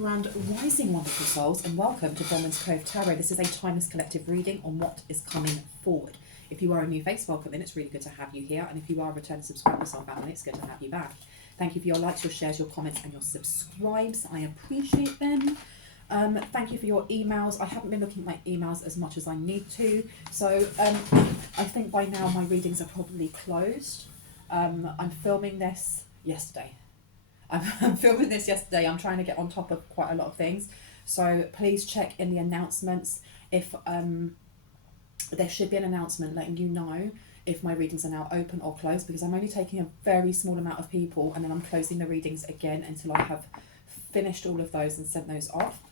Grand Rising, wonderful souls, and welcome to Bronwen's Cove Tarot. This is a timeless collective reading on what is coming forward. If you are a new face, welcome in. It's really good to have you here. And if you are a return subscriber to our family, it's good to have you back. Thank you for your likes, your shares, your comments, and your subscribes. I appreciate them. Thank you for your emails. I haven't been looking at my emails as much as I need to. So I think by now my readings are probably closed. I'm filming this yesterday. I'm filming this yesterday. I'm trying to get on top of quite a lot of things. So please check in the announcements if there should be an announcement letting you know if my readings are now open or closed, because I'm only taking a very small amount of people and then I'm closing the readings again until I have finished all of those and sent those off.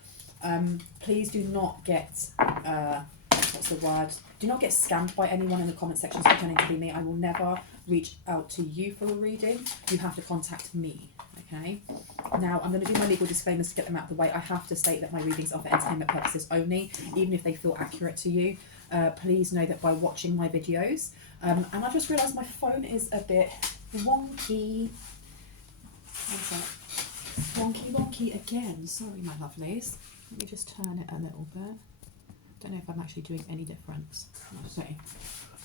Please do not get, what's the word? Do not get scammed by anyone in the comment sections pretending to be me. I will never reach out to you for a reading. You have to contact me. Okay, now I'm going to do my legal disclaimers to get them out of the way. I have to state that my readings are for entertainment purposes only, even if they feel accurate to you. Please know that by watching my videos, and I just realised my phone is a bit wonky. What's that? Wonky again. Sorry, my lovelies. Let me just turn it a little bit. Don't know if I'm actually doing any difference. Let's see.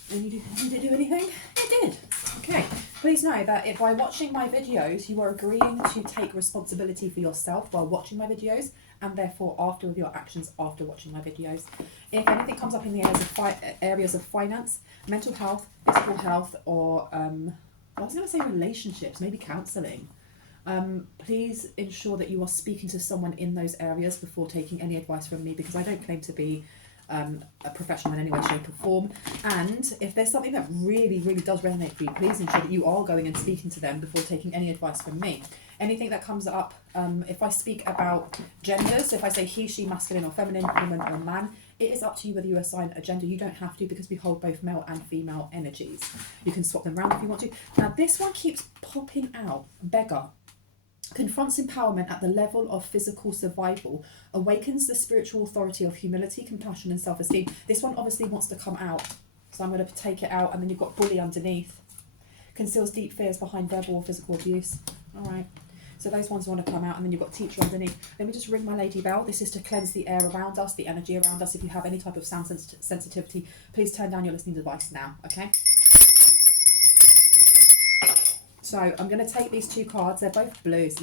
Did it do anything? It did. Okay. Please know that if by watching my videos you are agreeing to take responsibility for yourself while watching my videos, and therefore after with your actions after watching my videos. If anything comes up in the areas of finance, mental health, physical health, or I was going to say relationships, maybe counselling, please ensure that you are speaking to someone in those areas before taking any advice from me, because I don't claim to be a professional in any way, shape or form. And if there's something that really does resonate for you, please ensure that you are going and speaking to them before taking any advice from me. Anything that comes up, if I speak about genders, if I say he, she, masculine or feminine, woman or man, it is up to you whether you assign a gender. You don't have to, because we hold both male and female energies. You can swap them around if you want to. Now this one keeps popping out. Beggar. Confronts empowerment at the level of physical survival, awakens the spiritual authority of humility, compassion and self-esteem. This one obviously wants to come out, so I'm going to take it out, and then you've got bully underneath. Conceals deep fears behind verbal or physical abuse. All right, so those ones want to come out, and then you've got teacher underneath. Let me just ring my lady bell. This is to cleanse the air around us, the energy around us. If you have any type of sound sensitivity, please turn down your listening device now, okay? So I'm going to take these two cards. They're both blues.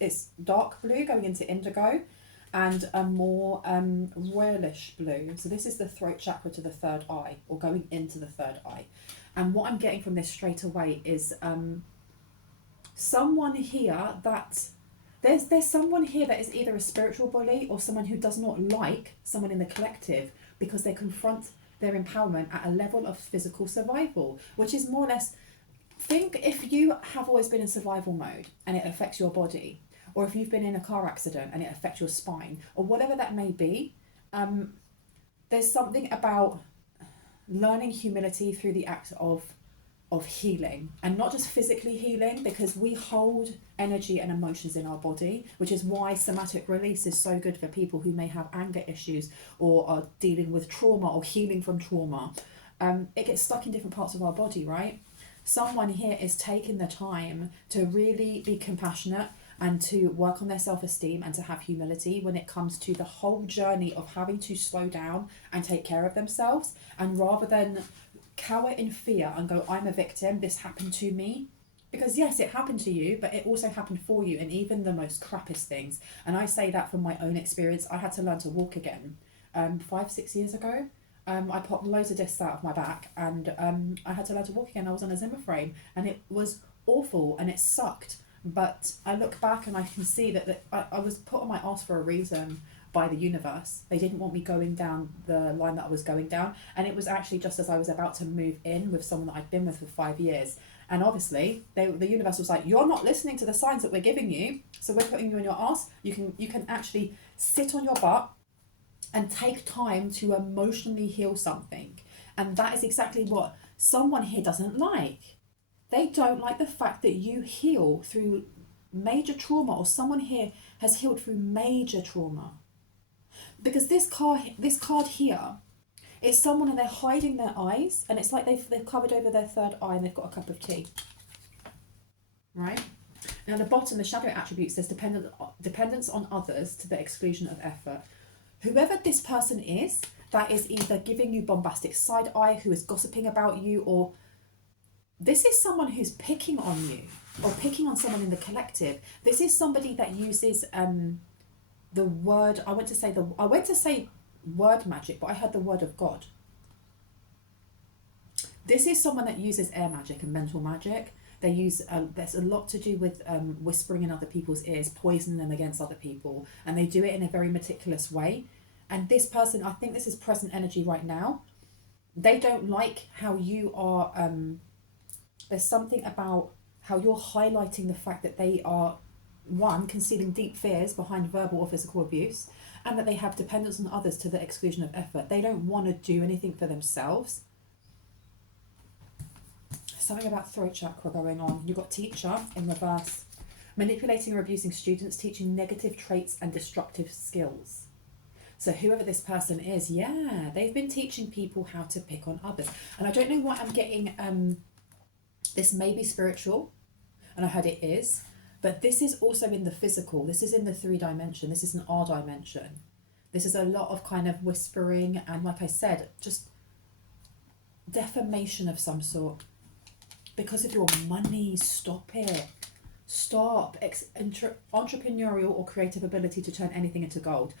It's dark blue going into indigo, and a more royalish blue. So this is the throat chakra to the third eye, or going into the third eye. And what I'm getting from this straight away is someone here that there's someone here that is either a spiritual bully or someone who does not like someone in the collective, because they confront their empowerment at a level of physical survival, which is more or less. Think if you have always been in survival mode and it affects your body, or if you've been in a car accident and it affects your spine, or whatever that may be, there's something about learning humility through the act of healing, and not just physically healing, because we hold energy and emotions in our body, which is why somatic release is so good for people who may have anger issues or are dealing with trauma or healing from trauma. It gets stuck in different parts of our body, right? Someone here is taking the time to really be compassionate and to work on their self-esteem and to have humility when it comes to the whole journey of having to slow down and take care of themselves. And rather than cower in fear and go, I'm a victim, this happened to me. Because yes, it happened to you, but it also happened for you in even the most crappiest things. And I say that from my own experience. I had to learn to walk again 5-6 years ago. I popped loads of discs out of my back, and I had to learn to walk again. I was on a Zimmer frame, and it was awful and it sucked. But I look back and I can see that I was put on my arse for a reason by the universe. They didn't want me going down the line that I was going down, and it was actually just as I was about to move in with someone that I'd been with for 5 years. And obviously, the universe was like, you're not listening to the signs that we're giving you, so we're putting you on your arse. You can actually sit on your butt and take time to emotionally heal something. And that is exactly what someone here doesn't like. They don't like the fact that you heal through major trauma, or someone here has healed through major trauma. Because this card here is someone, and they're hiding their eyes, and it's like they've covered over their third eye and they've got a cup of tea. Right? Now, the bottom, the shadow attributes, there's dependence on others to the exclusion of effort. Whoever this person is, that is either giving you bombastic side eye, who is gossiping about you, or this is someone who's picking on you or picking on someone in the collective. This is somebody that uses the word, I went to say word magic, but I heard the word of God. This is someone that uses air magic and mental magic. They use, there's a lot to do with whispering in other people's ears, poisoning them against other people, and they do it in a very meticulous way. And this person, I think this is present energy right now. They don't like how you are, there's something about how you're highlighting the fact that they are, one, concealing deep fears behind verbal or physical abuse, and that they have dependence on others to the exclusion of effort. They don't want to do anything for themselves. Something about throat chakra going on. You've got teacher in reverse. Manipulating or abusing students, teaching negative traits and destructive skills. So whoever this person is, yeah, they've been teaching people how to pick on others. And I don't know why I'm getting, this may be spiritual, and I heard it is, but this is also in the physical. This is in the 3 dimension. This is an R dimension. This is a lot of kind of whispering and, like I said, just defamation of some sort. Because of your money, stop it. Stop. Entrepreneurial or creative ability to turn anything into gold.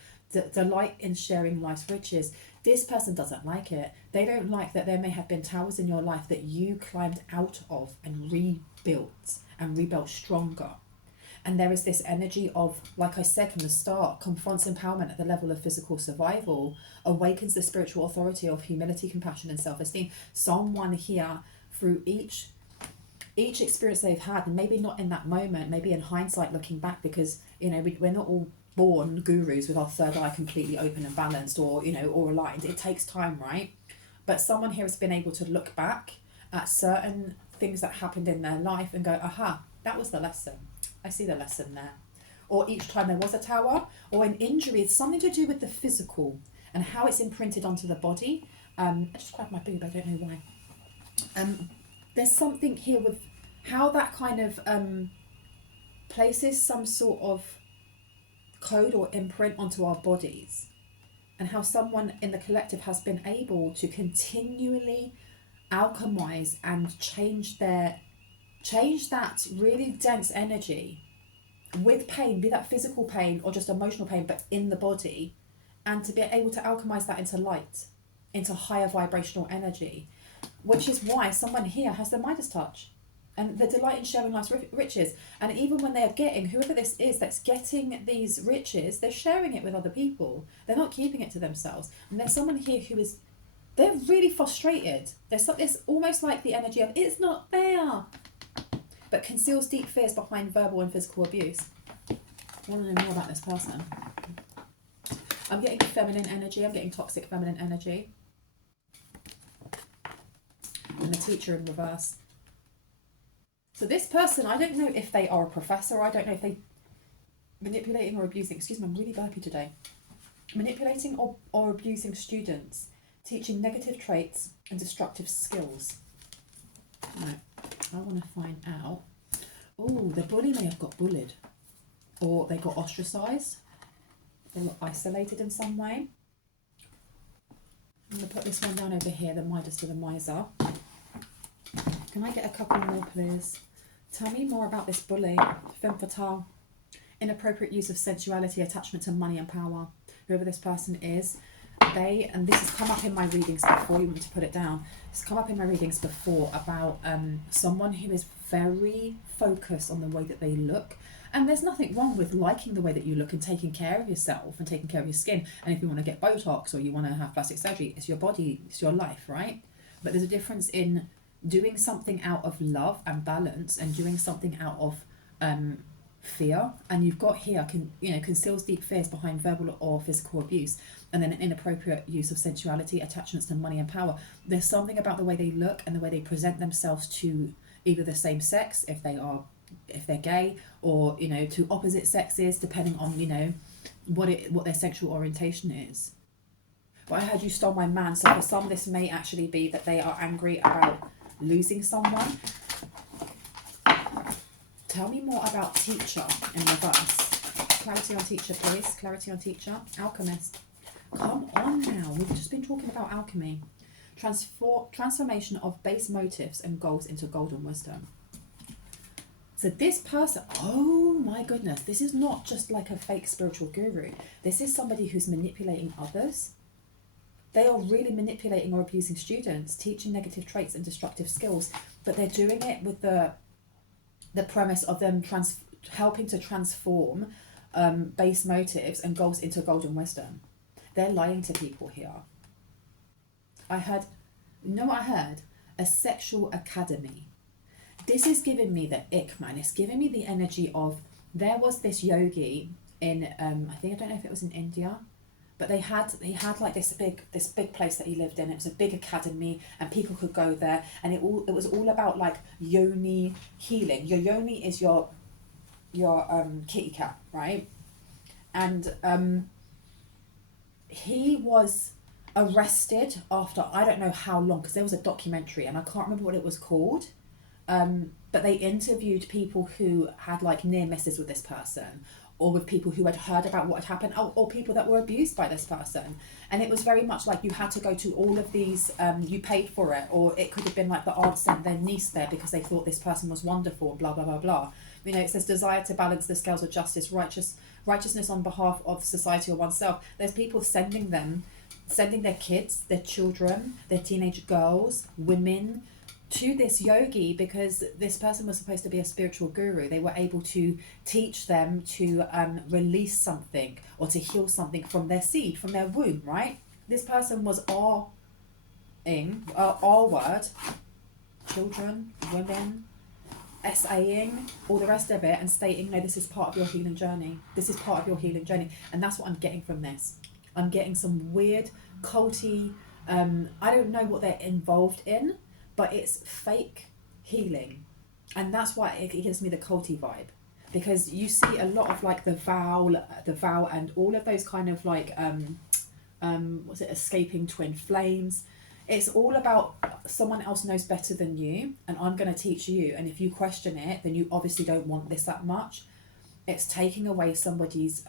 Delight in sharing life's riches. This person doesn't like it. They don't like that there may have been towers in your life that you climbed out of and rebuilt stronger. And there is this energy of, like I said from the start, confronts empowerment at the level of physical survival, awakens the spiritual authority of humility, compassion, and self-esteem. Someone here, through each experience they've had, and maybe not in that moment, maybe in hindsight looking back, because, you know, we're not all born gurus with our third eye completely open and balanced, or, you know, or aligned. It takes time, right? But someone here has been able to look back at certain things that happened in their life and go, aha, that was the lesson. I see the lesson there. Or each time there was a tower or an injury, it's something to do with the physical and how it's imprinted onto the body. I just grabbed my boob, I don't know why. There's something here with how that kind of places some sort of code or imprint onto our bodies, and how someone in the collective has been able to continually alchemize and change that really dense energy with pain, be that physical pain or just emotional pain, but in the body, and to be able to alchemize that into light, into higher vibrational energy, which is why someone here has the Midas touch and the delight in sharing life's riches. And even when they're getting, whoever this is that's getting these riches, they're sharing it with other people. They're not keeping it to themselves. And there's someone here who is, they're really frustrated. It's almost like the energy of, it's not there, but conceals deep fears behind verbal and physical abuse. I want to know more about this person. I'm getting feminine energy. I'm getting toxic feminine energy. And the teacher in reverse. So this person, I don't know if they are a professor. I don't know if they manipulating or abusing. Excuse me, I'm really burpy today. Manipulating or abusing students, teaching negative traits and destructive skills. Right. I want to find out. Oh, the bully may have got bullied, or they got ostracised, they were isolated in some way. I'm going to put this one down over here, the Midas to the Miser. Can I get a couple more, please? Tell me more about this bully. Femme fatale. Inappropriate use of sensuality, attachment to money and power. Whoever this person is, and this has come up in my readings before, you want me to put it down. It's come up in my readings before about someone who is very focused on the way that they look. And there's nothing wrong with liking the way that you look and taking care of yourself and taking care of your skin. And if you want to get Botox or you want to have plastic surgery, it's your body, it's your life, right? But there's a difference in doing something out of love and balance and doing something out of fear. And you've got here, conceals deep fears behind verbal or physical abuse, and then an inappropriate use of sensuality, attachments to money and power. There's something about the way they look and the way they present themselves to either the same sex, if they're gay, or to opposite sexes, depending on what their sexual orientation is. But I heard you stole my man, so for some this may actually be that they are angry about losing someone Tell me more about teacher in reverse. Clarity on teacher, please. Clarity on teacher. Alchemist. Come on now. We've just been talking about alchemy. Transformation of base motives and goals into golden wisdom. So this person, oh my goodness, this is not just like a fake spiritual guru. This is somebody who's manipulating others. They are really manipulating or abusing students, teaching negative traits and destructive skills, but they're doing it with the premise of them helping to transform base motives and goals into golden wisdom. They're lying to people here. I heard, you know what I heard? A sexual academy. This is giving me the ick, man. It's giving me the energy of, there was this yogi in, I don't know if it was in India, but he had like this big place that he lived in. It was a big academy and people could go there, and it was all about like yoni healing. Your yoni is your kitty cat, right? And he was arrested after I don't know how long, because there was a documentary and I can't remember what it was called, but they interviewed people who had like near misses with this person, or with people who had heard about what had happened, or people that were abused by this person. And it was very much like you had to go to all of these, you paid for it, or it could have been like the aunt sent their niece there because they thought this person was wonderful, blah blah blah blah. You know, it says desire to balance the scales of justice, righteousness on behalf of society or oneself. There's people sending their kids, their children, their teenage girls, women, to this yogi because this person was supposed to be a spiritual guru. They were able to teach them to release something or to heal something from their seed, from their womb, right? This person was R word, children, women, saying all the rest of it and stating, no, this is part of your healing journey. This is part of your healing journey. And that's what I'm getting from this. I'm getting some weird, culty, I don't know what they're involved in, but it's fake healing. And that's why it gives me the culty vibe. Because you see a lot of like the vow and all of those kind of like, escaping twin flames. It's all about someone else knows better than you and I'm going to teach you. And if you question it, then you obviously don't want this that much. It's taking away somebody's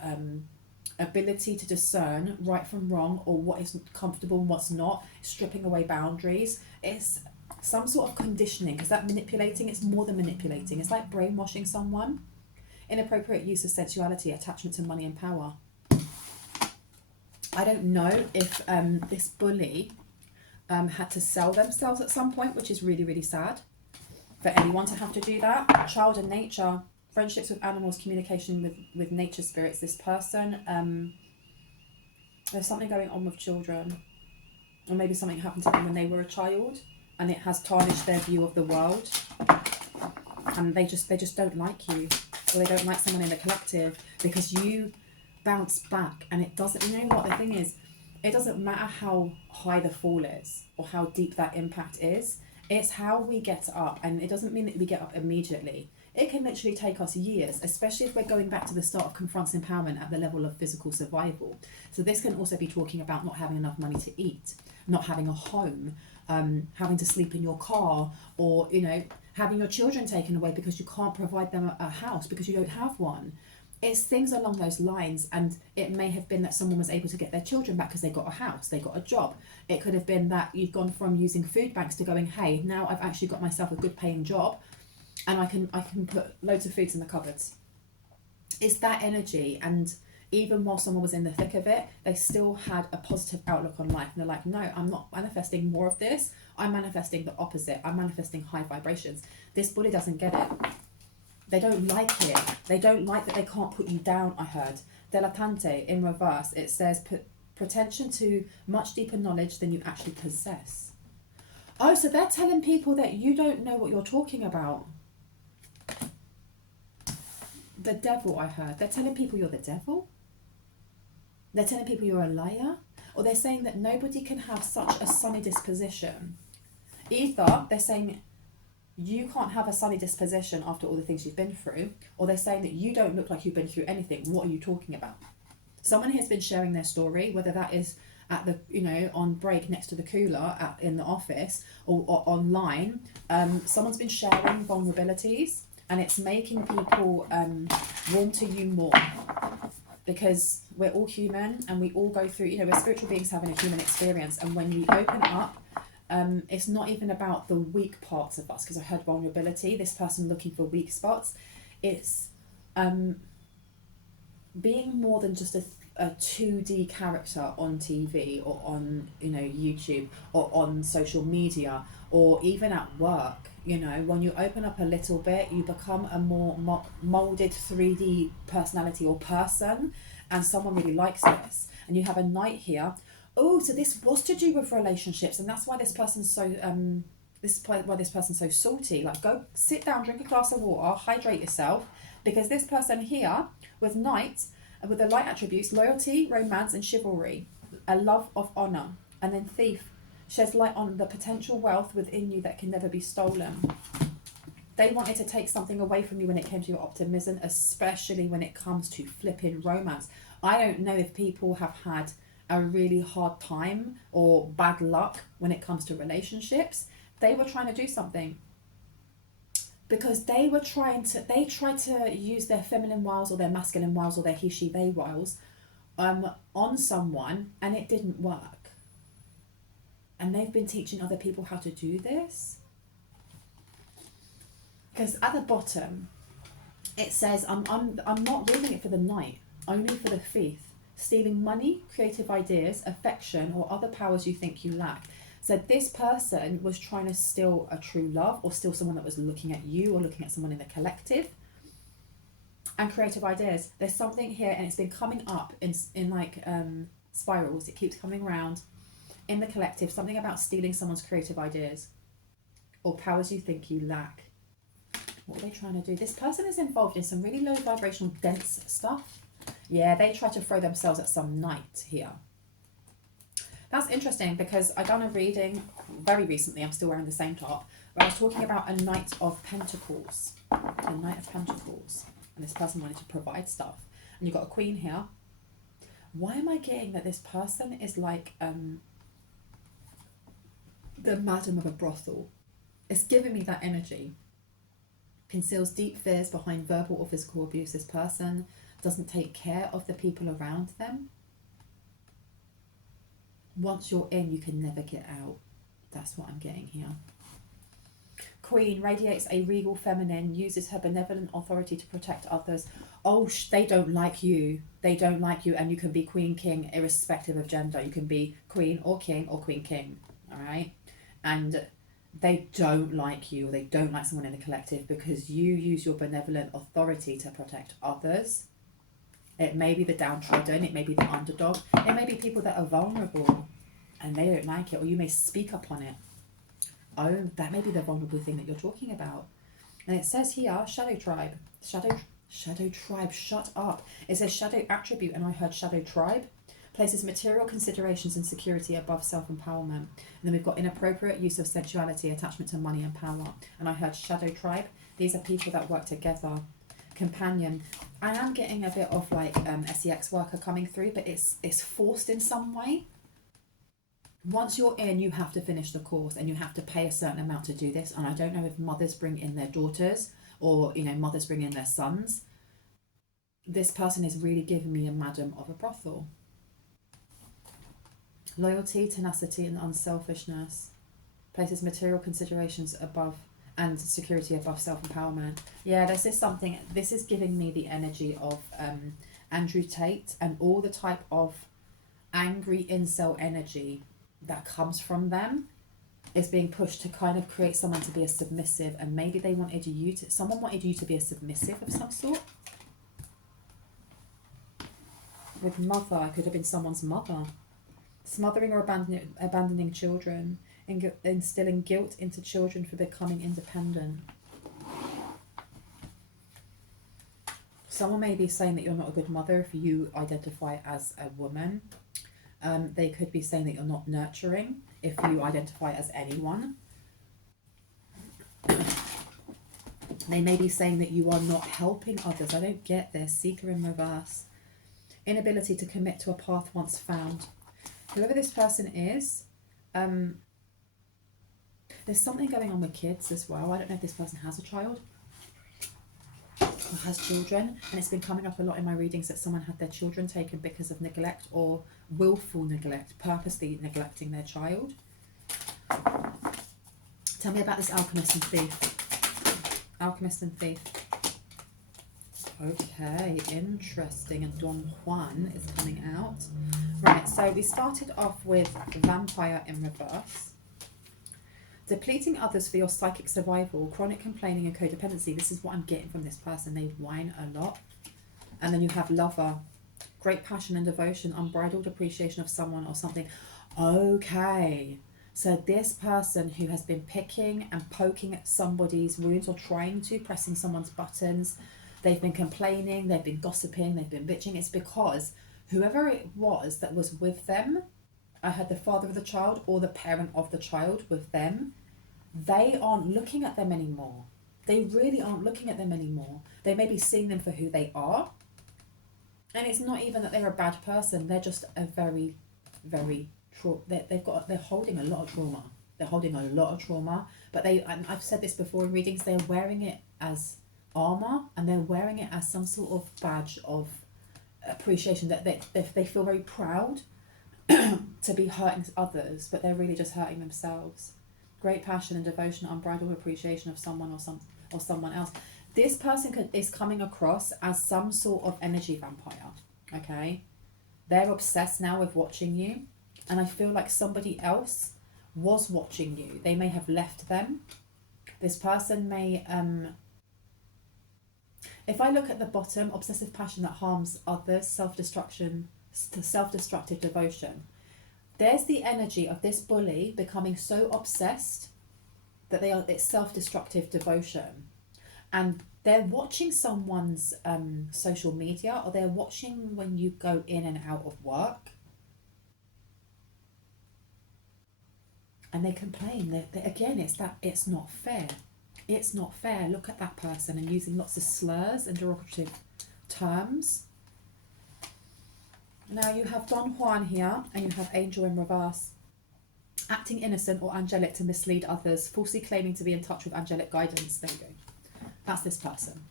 ability to discern right from wrong, or what is comfortable and what's not, stripping away boundaries. It's some sort of conditioning, because that manipulating, it's more than manipulating. It's like brainwashing someone. Inappropriate use of sensuality, attachment to money and power. I don't know if this bully had to sell themselves at some point, which is really, really sad for anyone to have to do that. Child and nature, friendships with animals, communication with nature spirits. This person, there's something going on with children, or maybe something happened to them when they were a child and it has tarnished their view of the world, and they just don't like you, or they don't like someone in the collective because you bounce back. And it doesn't, you know what the thing is, it doesn't matter how high the fall is or how deep that impact is, it's how we get up. And it doesn't mean that we get up immediately. It can literally take us years, especially if we're going back to the start of confronting empowerment at the level of physical survival. So this can also be talking about not having enough money to eat, not having a home, having to sleep in your car, or, you know, having your children taken away because you can't provide them a house because you don't have one. It's things along those lines. And it may have been that someone was able to get their children back because they got a house, they got a job. It could have been that you've gone from using food banks to going, hey, now I've actually got myself a good paying job and I can put loads of foods in the cupboards. It's that energy. And even while someone was in the thick of it, they still had a positive outlook on life. And they're like, no, I'm not manifesting more of this. I'm manifesting the opposite. I'm manifesting high vibrations. This bully doesn't get it. They don't like it. They don't like that they can't put you down, I heard. Delatante, in reverse, it says pretension to much deeper knowledge than you actually possess. Oh, so they're telling people that you don't know what you're talking about. The devil, I heard. They're telling people you're the devil. They're telling people you're a liar. Or they're saying that nobody can have such a sunny disposition. Either they're saying you can't have a sunny disposition after all the things you've been through, or they're saying that you don't look like you've been through anything. What are you talking about? Someone has been sharing their story, whether that is at the, you know, on break next to the cooler in the office, or online. Someone's been sharing vulnerabilities and it's making people warm to you more, because we're all human and we all go through, you know, we're spiritual beings having a human experience, and when we open up, it's not even about the weak parts of us, because I heard vulnerability, this person looking for weak spots. It's being more than just a 2D character on TV or on, you know, YouTube or on social media or even at work. You know, when you open up a little bit, you become a more molded 3D personality or person, and someone really likes this. And you have a knight here. Oh, so this was to do with relationships, and that's why this person's so why this person's so salty. Like, go sit down, drink a glass of water, hydrate yourself, because this person here with knight, with the light attributes, loyalty, romance, and chivalry, a love of honor, and then thief, sheds light on the potential wealth within you that can never be stolen. They wanted to take something away from you when it came to your optimism, especially when it comes to flipping romance. I don't know if people have had a really hard time or bad luck when it comes to relationships. They were trying to do something, because they tried to use their feminine wiles or their masculine wiles or their he, she, they wiles on someone, and it didn't work. And they've been teaching other people how to do this. Because at the bottom, it says, I'm not reading it for the knight, only for the thief. Stealing money, creative ideas, affection, or other powers you think you lack. So this person was trying to steal a true love, or steal someone that was looking at you or looking at someone in the collective. And creative ideas. There's something here, and it's been coming up in like spirals. It keeps coming around in the collective. Something about stealing someone's creative ideas or powers you think you lack. What are they trying to do? This person is involved in some really low vibrational, dense stuff. Yeah, they try to throw themselves at some knight here. That's interesting, because I done a reading very recently, I'm still wearing the same top, where I was talking about a Knight of Pentacles. A Knight of Pentacles. And this person wanted to provide stuff. And you've got a Queen here. Why am I getting that this person is like the madam of a brothel? It's giving me that energy. Conceals deep fears behind verbal or physical abuse. This person doesn't take care of the people around them. Once you're in, you can never get out. That's what I'm getting here. Queen radiates a regal feminine, uses her benevolent authority to protect others. Oh, they don't like you. They don't like you, and you can be queen, king, irrespective of gender. You can be queen or king or queen, king, all right? And they don't like you, or they don't like someone in the collective, because you use your benevolent authority to protect others. It may be the downtrodden, it may be the underdog, it may be people that are vulnerable and they don't like it, or you may speak upon it. Oh, that may be the vulnerable thing that you're talking about. And it says here, shadow tribe. Shadow tribe, shut up. It says shadow attribute, and I heard shadow tribe. Places material considerations and security above self-empowerment. And then we've got inappropriate use of sensuality, attachment to money and power. And I heard shadow tribe. These are people that work together. Companion. I am getting a bit of like SEX worker coming through, but it's forced in some way. Once you're in, you have to finish the course, and you have to pay a certain amount to do this. And I don't know if mothers bring in their daughters, or, you know, mothers bring in their sons. This person is really giving me a madam of a brothel. Loyalty, tenacity, and unselfishness. Places material considerations above and security above self-empowerment. Yeah, this is something, this is giving me the energy of Andrew Tate, and all the type of angry incel energy that comes from them is being pushed to kind of create someone to be a submissive, and maybe they wanted you to, someone wanted you to be a submissive of some sort. With mother, it could have been someone's mother. Smothering or abandoning children, instilling guilt into children for becoming independent. Someone may be saying that you're not a good mother if you identify as a woman. They could be saying that you're not nurturing if you identify as anyone. They may be saying that you are not helping others. I don't get this. Seeker in reverse. Inability to commit to a path once found. Whoever this person is, there's something going on with kids as well. I don't know if this person has a child. or has children, and it's been coming up a lot in my readings that someone had their children taken because of neglect or willful neglect, purposely neglecting their child. Tell me about this alchemist and thief. Alchemist and thief. Okay, interesting. And Don Juan is coming out. Right, so we started off with Vampire in reverse. Depleting others for your psychic survival, chronic complaining and codependency. This is what I'm getting from this person. They whine a lot. And then you have Lover. Great passion and devotion, unbridled appreciation of someone or something. Okay. So this person who has been picking and poking at somebody's wounds, or trying to, pressing someone's buttons, they've been complaining, they've been gossiping, they've been bitching. It's because whoever it was that was with them, I had the father of the child or the parent of the child with them, they aren't looking at them anymore. They really aren't looking at them anymore. They may be seeing them for who they are. And it's not even that they're a bad person. They're just a very, very, they're holding a lot of trauma. They're holding a lot of trauma. But I've said this before in readings, they're wearing it as armor, and they're wearing it as some sort of badge of appreciation, that they feel very proud to be hurting others, but they're really just hurting themselves. Great passion and devotion, unbridled appreciation of someone or someone else. This person is coming across as some sort of energy vampire. Okay, they're obsessed now with watching you, and I feel like somebody else was watching you. They may have left them. This person may if I look at the bottom, obsessive passion that harms others, self-destructive devotion. There's the energy of this bully becoming so obsessed that it's self-destructive devotion. And they're watching someone's social media, or they're watching when you go in and out of work. And they complain. Again, it's not fair. It's not fair. Look at that person, and using lots of slurs and derogative terms. Now you have Don Juan here, and you have Angel in reverse. Acting innocent or angelic to mislead others, falsely claiming to be in touch with angelic guidance. There you go. That's this person.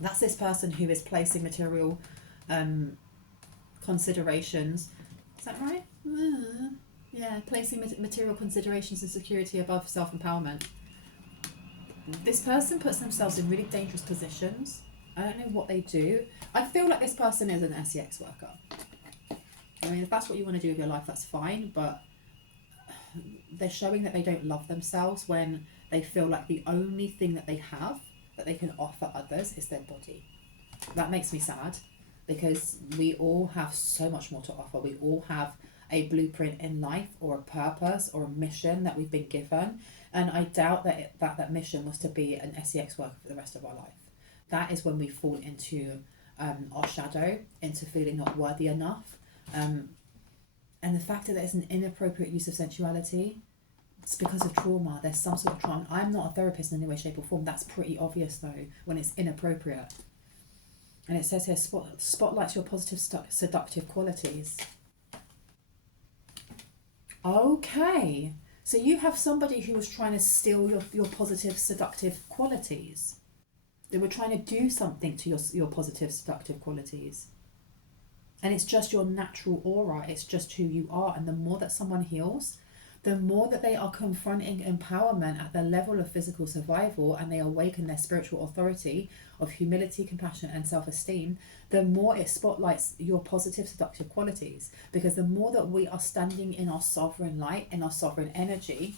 That's this person who is placing material considerations. Is that right? Yeah, placing material considerations and security above self-empowerment. This person puts themselves in really dangerous positions. I don't know what they do. I feel like this person is an SEX worker. I mean, if that's what you want to do with your life, that's fine, but they're showing that they don't love themselves when they feel like the only thing that they have that they can offer others is their body. That makes me sad, because we all have so much more to offer. We all have a blueprint in life, or a purpose, or a mission that we've been given. And I doubt that mission was to be an SEX worker for the rest of our life. That is when we fall into our shadow, into feeling not worthy enough. And the fact that there's an inappropriate use of sensuality, it's because of trauma. There's some sort of trauma. I'm not a therapist in any way, shape or form. That's pretty obvious though, when it's inappropriate. And it says here, spotlights your positive seductive qualities. Okay. So you have somebody who was trying to steal your positive seductive qualities. They were trying to do something to your positive seductive qualities. And it's just your natural aura. It's just who you are. And the more that someone heals, the more that they are confronting empowerment at the level of physical survival, and they awaken their spiritual authority of humility, compassion, and self-esteem, the more it spotlights your positive seductive qualities. Because the more that we are standing in our sovereign light, in our sovereign energy.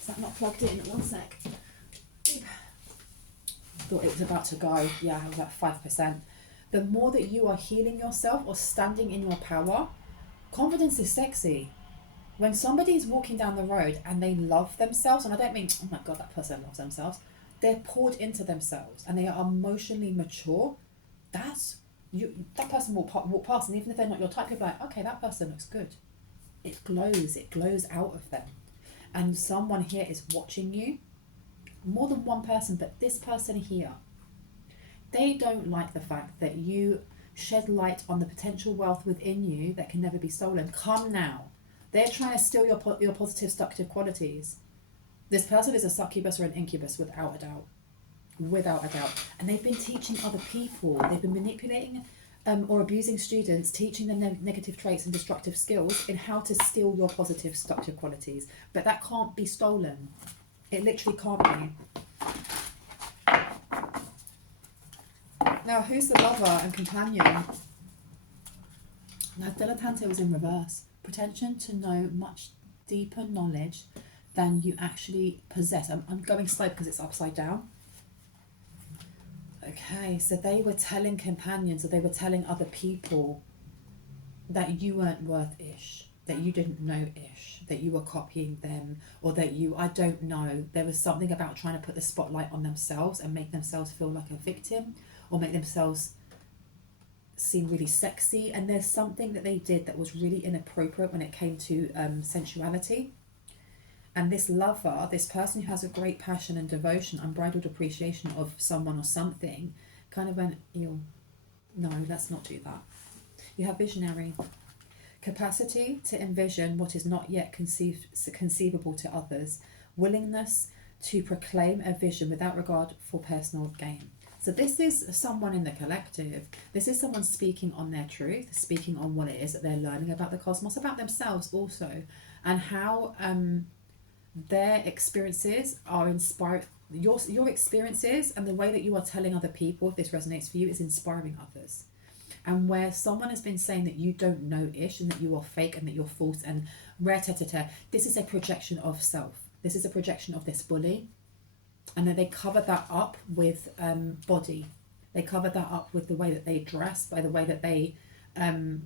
Is that not plugged in? 1 sec. Thought it was about to go. Yeah, I was at 5%. The more that you are healing yourself or standing in your power, confidence is sexy. When somebody's walking down the road and they love themselves, and I don't mean, oh my God, that person loves themselves. They're poured into themselves and they are emotionally mature. That person will walk past, and even if they're not your type, you'll be like, okay, that person looks good. It glows out of them. And someone here is watching you. More than one person, but this person here. They don't like the fact that you shed light on the potential wealth within you that can never be stolen. Come now. They're trying to steal your positive seductive qualities. This person is a succubus or an incubus without a doubt. without a doubt. And they've been teaching other people. They've been manipulating or abusing students, teaching them negative traits and destructive skills in how to steal your positive structured qualities. But that can't be stolen. It literally can't be. Now, who's the lover and companion? Now, dilettante was in reverse. Pretension to know much deeper knowledge than you actually possess. I'm going slow because it's upside down. Okay, so they were telling companions, or they were telling other people that you weren't worth ish, that you didn't know ish, that you were copying them, or that you, I don't know, there was something about trying to put the spotlight on themselves and make themselves feel like a victim, or make themselves seem really sexy. And there's something that they did that was really inappropriate when it came to sensuality. And this lover, this person who has a great passion and devotion, unbridled appreciation of someone or something, kind of went, ew, no, let's not do that. You have visionary. Capacity to envision what is not yet conceivable to others. Willingness to proclaim a vision without regard for personal gain. So this is someone in the collective. This is someone speaking on their truth, speaking on what it is that they're learning about the cosmos, about themselves also, and how their experiences are inspired. Your experiences and the way that you are telling other people, if this resonates for you, is inspiring others. And where someone has been saying that you don't know ish and that you are fake and that you're false and this is a projection of self. This is a projection of this bully. And then they cover that up with body. They cover that up with the way that they dress, by the way that they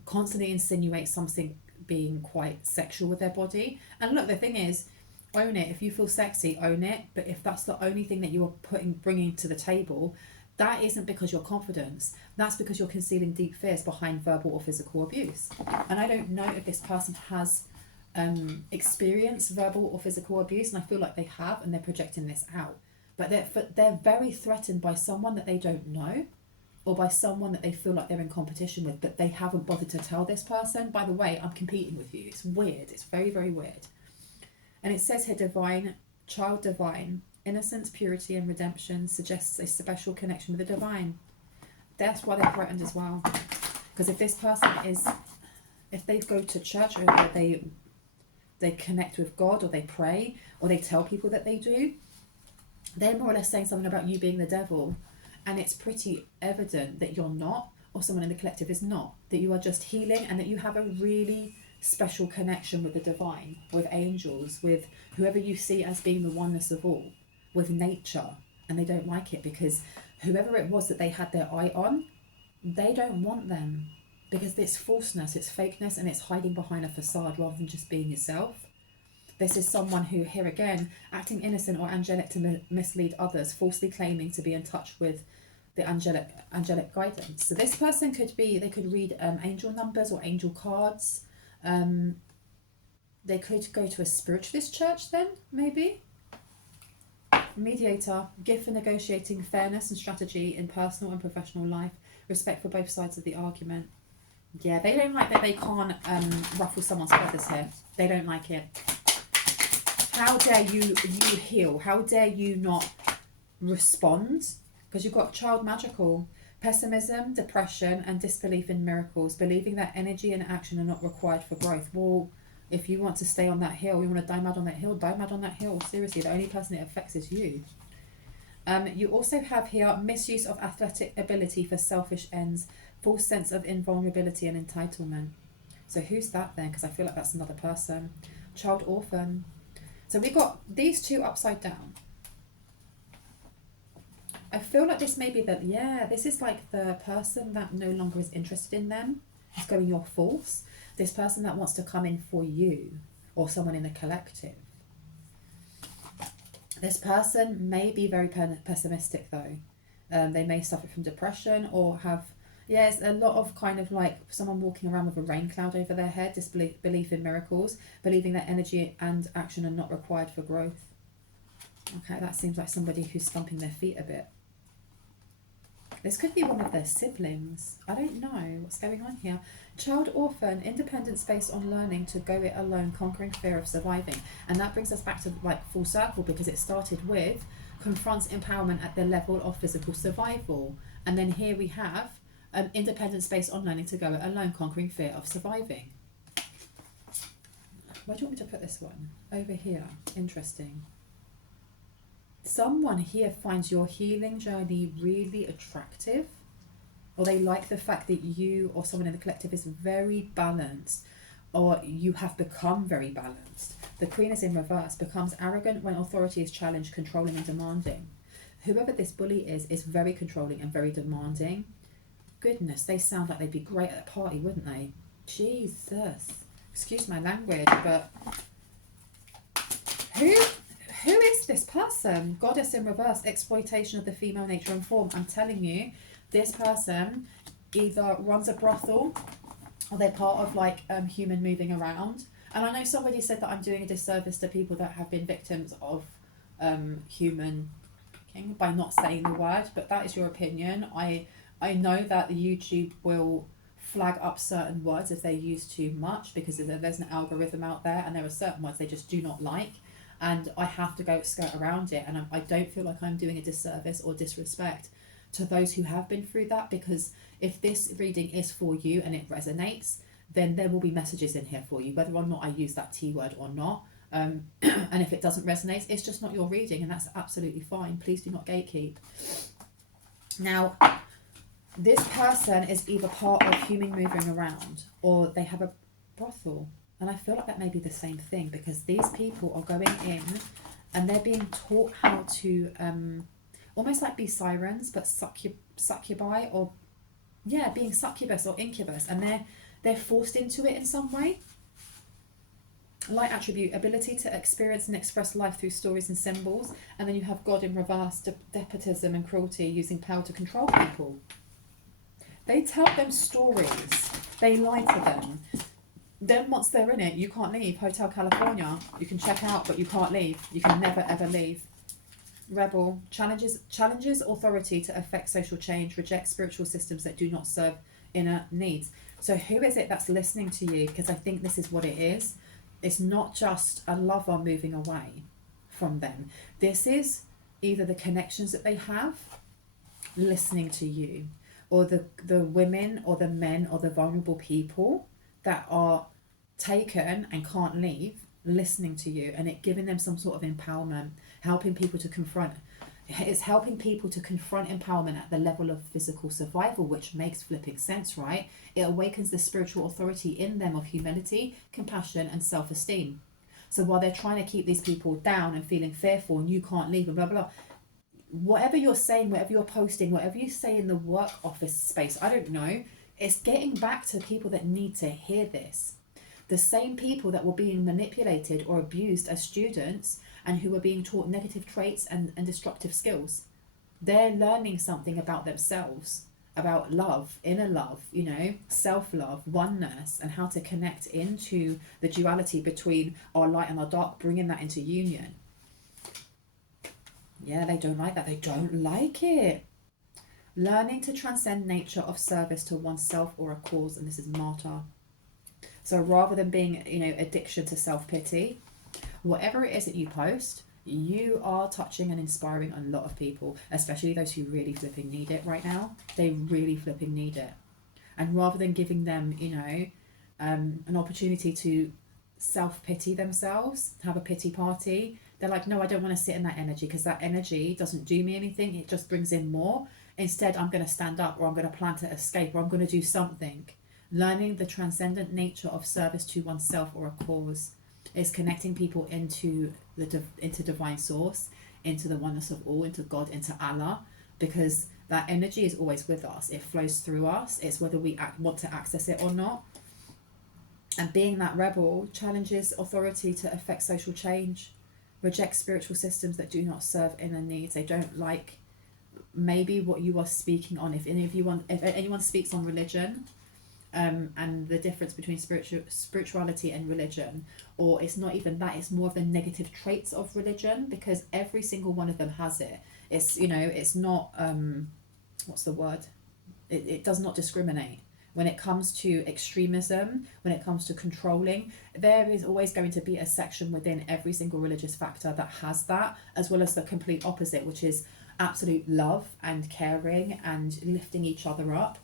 constantly insinuate something being quite sexual with their body. And look, the thing is, own it. If you feel sexy, own it. But if that's the only thing that you are bringing to the table, that isn't because you're confident. That's because you're concealing deep fears behind verbal or physical abuse. And I don't know if this person has experienced verbal or physical abuse, and I feel like they have, and they're projecting this out. But they're very threatened by someone that they don't know, or by someone that they feel like they're in competition with, but they haven't bothered to tell this person, by the way, I'm competing with you. It's weird. It's very, very weird. And it says here, divine, child divine, innocence, purity and redemption suggests a special connection with the divine. That's why they're threatened as well. Because if this person is, if they go to church, or they connect with God, or they pray, or they tell people that they do, they're more or less saying something about you being the devil. And it's pretty evident that you're not, or someone in the collective is not, that you are just healing, and that you have a really special connection with the divine, with angels, with whoever you see as being the oneness of all, with nature. And they don't like it because whoever it was that they had their eye on, they don't want them, because it's falseness, it's fakeness, and it's hiding behind a facade rather than just being yourself. This is someone who, here again, acting innocent or angelic to mislead others, falsely claiming to be in touch with the angelic guidance. So this person could be, they could read angel numbers or angel cards. They could go to a spiritualist church then, maybe. Mediator, gift for negotiating fairness and strategy in personal and professional life, respect for both sides of the argument. Yeah, they don't like that they can't ruffle someone's feathers here. They don't like it. How dare you heal? How dare you not respond? Because you've got child magical. Pessimism, depression, and disbelief in miracles. Believing that energy and action are not required for growth. Well, if you want to stay on that hill, you want to die mad on that hill, die mad on that hill. Seriously, the only person it affects is you. You also have here misuse of athletic ability for selfish ends. False sense of invulnerability and entitlement. So who's that then? Because I feel like that's another person. Child orphan. So we got these two upside down. I feel like this may be that, yeah, this is like the person that no longer is interested in them. It's going, you're false. This person that wants to come in for you, or someone in the collective. This person may be very pessimistic though. They may suffer from depression or have, it's a lot of kind of like someone walking around with a rain cloud over their head, disbelief in miracles, believing that energy and action are not required for growth. Okay, that seems like somebody who's stomping their feet a bit. This could be one of their siblings. I don't know what's going on here. Child orphan, independence based on learning to go it alone, conquering fear of surviving. And that brings us back to like full circle, because it started with confronts empowerment at the level of physical survival. And then here we have independence based on learning to go it alone, conquering fear of surviving. Where do you want me to put this one? Over here. Interesting. Someone here finds your healing journey really attractive, or they like the fact that you or someone in the collective is very balanced, or you have become very balanced. The Queen is in reverse, becomes arrogant when authority is challenged, controlling and demanding. Whoever this bully is very controlling and very demanding. Goodness, they sound like they'd be great at a party, wouldn't they? Jesus. Excuse my language, but who is this person? Goddess in reverse, exploitation of the female nature and form. I'm telling you, this person either runs a brothel or they're part of like human moving around. And I know somebody said that I'm doing a disservice to people that have been victims of human by not saying the word, but that is your opinion. I know that YouTube will flag up certain words if they use too much, because there's an algorithm out there and there are certain words they just do not like, and I have to go skirt around it. And I don't feel like I'm doing a disservice or disrespect to those who have been through that, because if this reading is for you and it resonates, then there will be messages in here for you, whether or not I use that T word or not. And if it doesn't resonate, it's just not your reading, and that's absolutely fine. Please do not gatekeep. Now, this person is either part of human moving around or they have a brothel. And I feel like that may be the same thing, because these people are going in and they're being taught how to almost like be sirens, but succubi, or yeah, being succubus or incubus, and they're forced into it in some way. Light attribute, ability to experience and express life through stories and symbols. And then you have God in reverse, despotism and cruelty, using power to control people. They tell them stories. They lie to them. Then once they're in it, you can't leave. Hotel California, you can check out, but you can't leave. You can never ever leave. Rebel, challenges authority to affect social change, rejects spiritual systems that do not serve inner needs. So who is it that's listening to you? Because I think this is what it is. It's not just a lover moving away from them. This is either the connections that they have listening to you, or the women or the men or the vulnerable people that are taken and can't leave listening to you, and it giving them some sort of empowerment, helping people to confront. It's helping people to confront empowerment at the level of physical survival, which makes flipping sense, right? It awakens the spiritual authority in them of humility, compassion, and self-esteem. So while they're trying to keep these people down and feeling fearful and you can't leave and blah, blah, blah, whatever you're saying, whatever you're posting, whatever you say in the work office space, I don't know, it's getting back to people that need to hear this. The same people that were being manipulated or abused as students and who were being taught negative traits and destructive skills. They're learning something about themselves, about love, inner love, you know, self-love, oneness, and how to connect into the duality between our light and our dark, bringing that into union. Yeah, they don't like that. They don't like it. Learning to transcend nature of service to oneself or a cause, and this is martyr. So rather than being, you know, addiction to self-pity, whatever it is that you post, you are touching and inspiring a lot of people, especially those who really flipping need it right now. They really flipping need it. And rather than giving them, you know, an opportunity to self-pity themselves, have a pity party, they're like, no, I don't want to sit in that energy, because that energy doesn't do me anything. It just brings in more. Instead, I'm going to stand up, or I'm going to plan to escape, or I'm going to do something. Learning the transcendent nature of service to oneself or a cause is connecting people into into divine source, into the oneness of all, into God, into Allah, because that energy is always with us. It flows through us. It's whether we want to access it or not. And being that rebel challenges authority to affect social change, rejects spiritual systems that do not serve inner needs. They don't like maybe what you are speaking on. If anyone speaks on religion, and the difference between spirituality and religion, or it's not even that, it's more of the negative traits of religion, because every single one of them has it. It's, you know, it's not what's the word, it does not discriminate. When it comes to extremism, when it comes to controlling, there is always going to be a section within every single religious factor that has that, as well as the complete opposite, which is absolute love and caring and lifting each other up.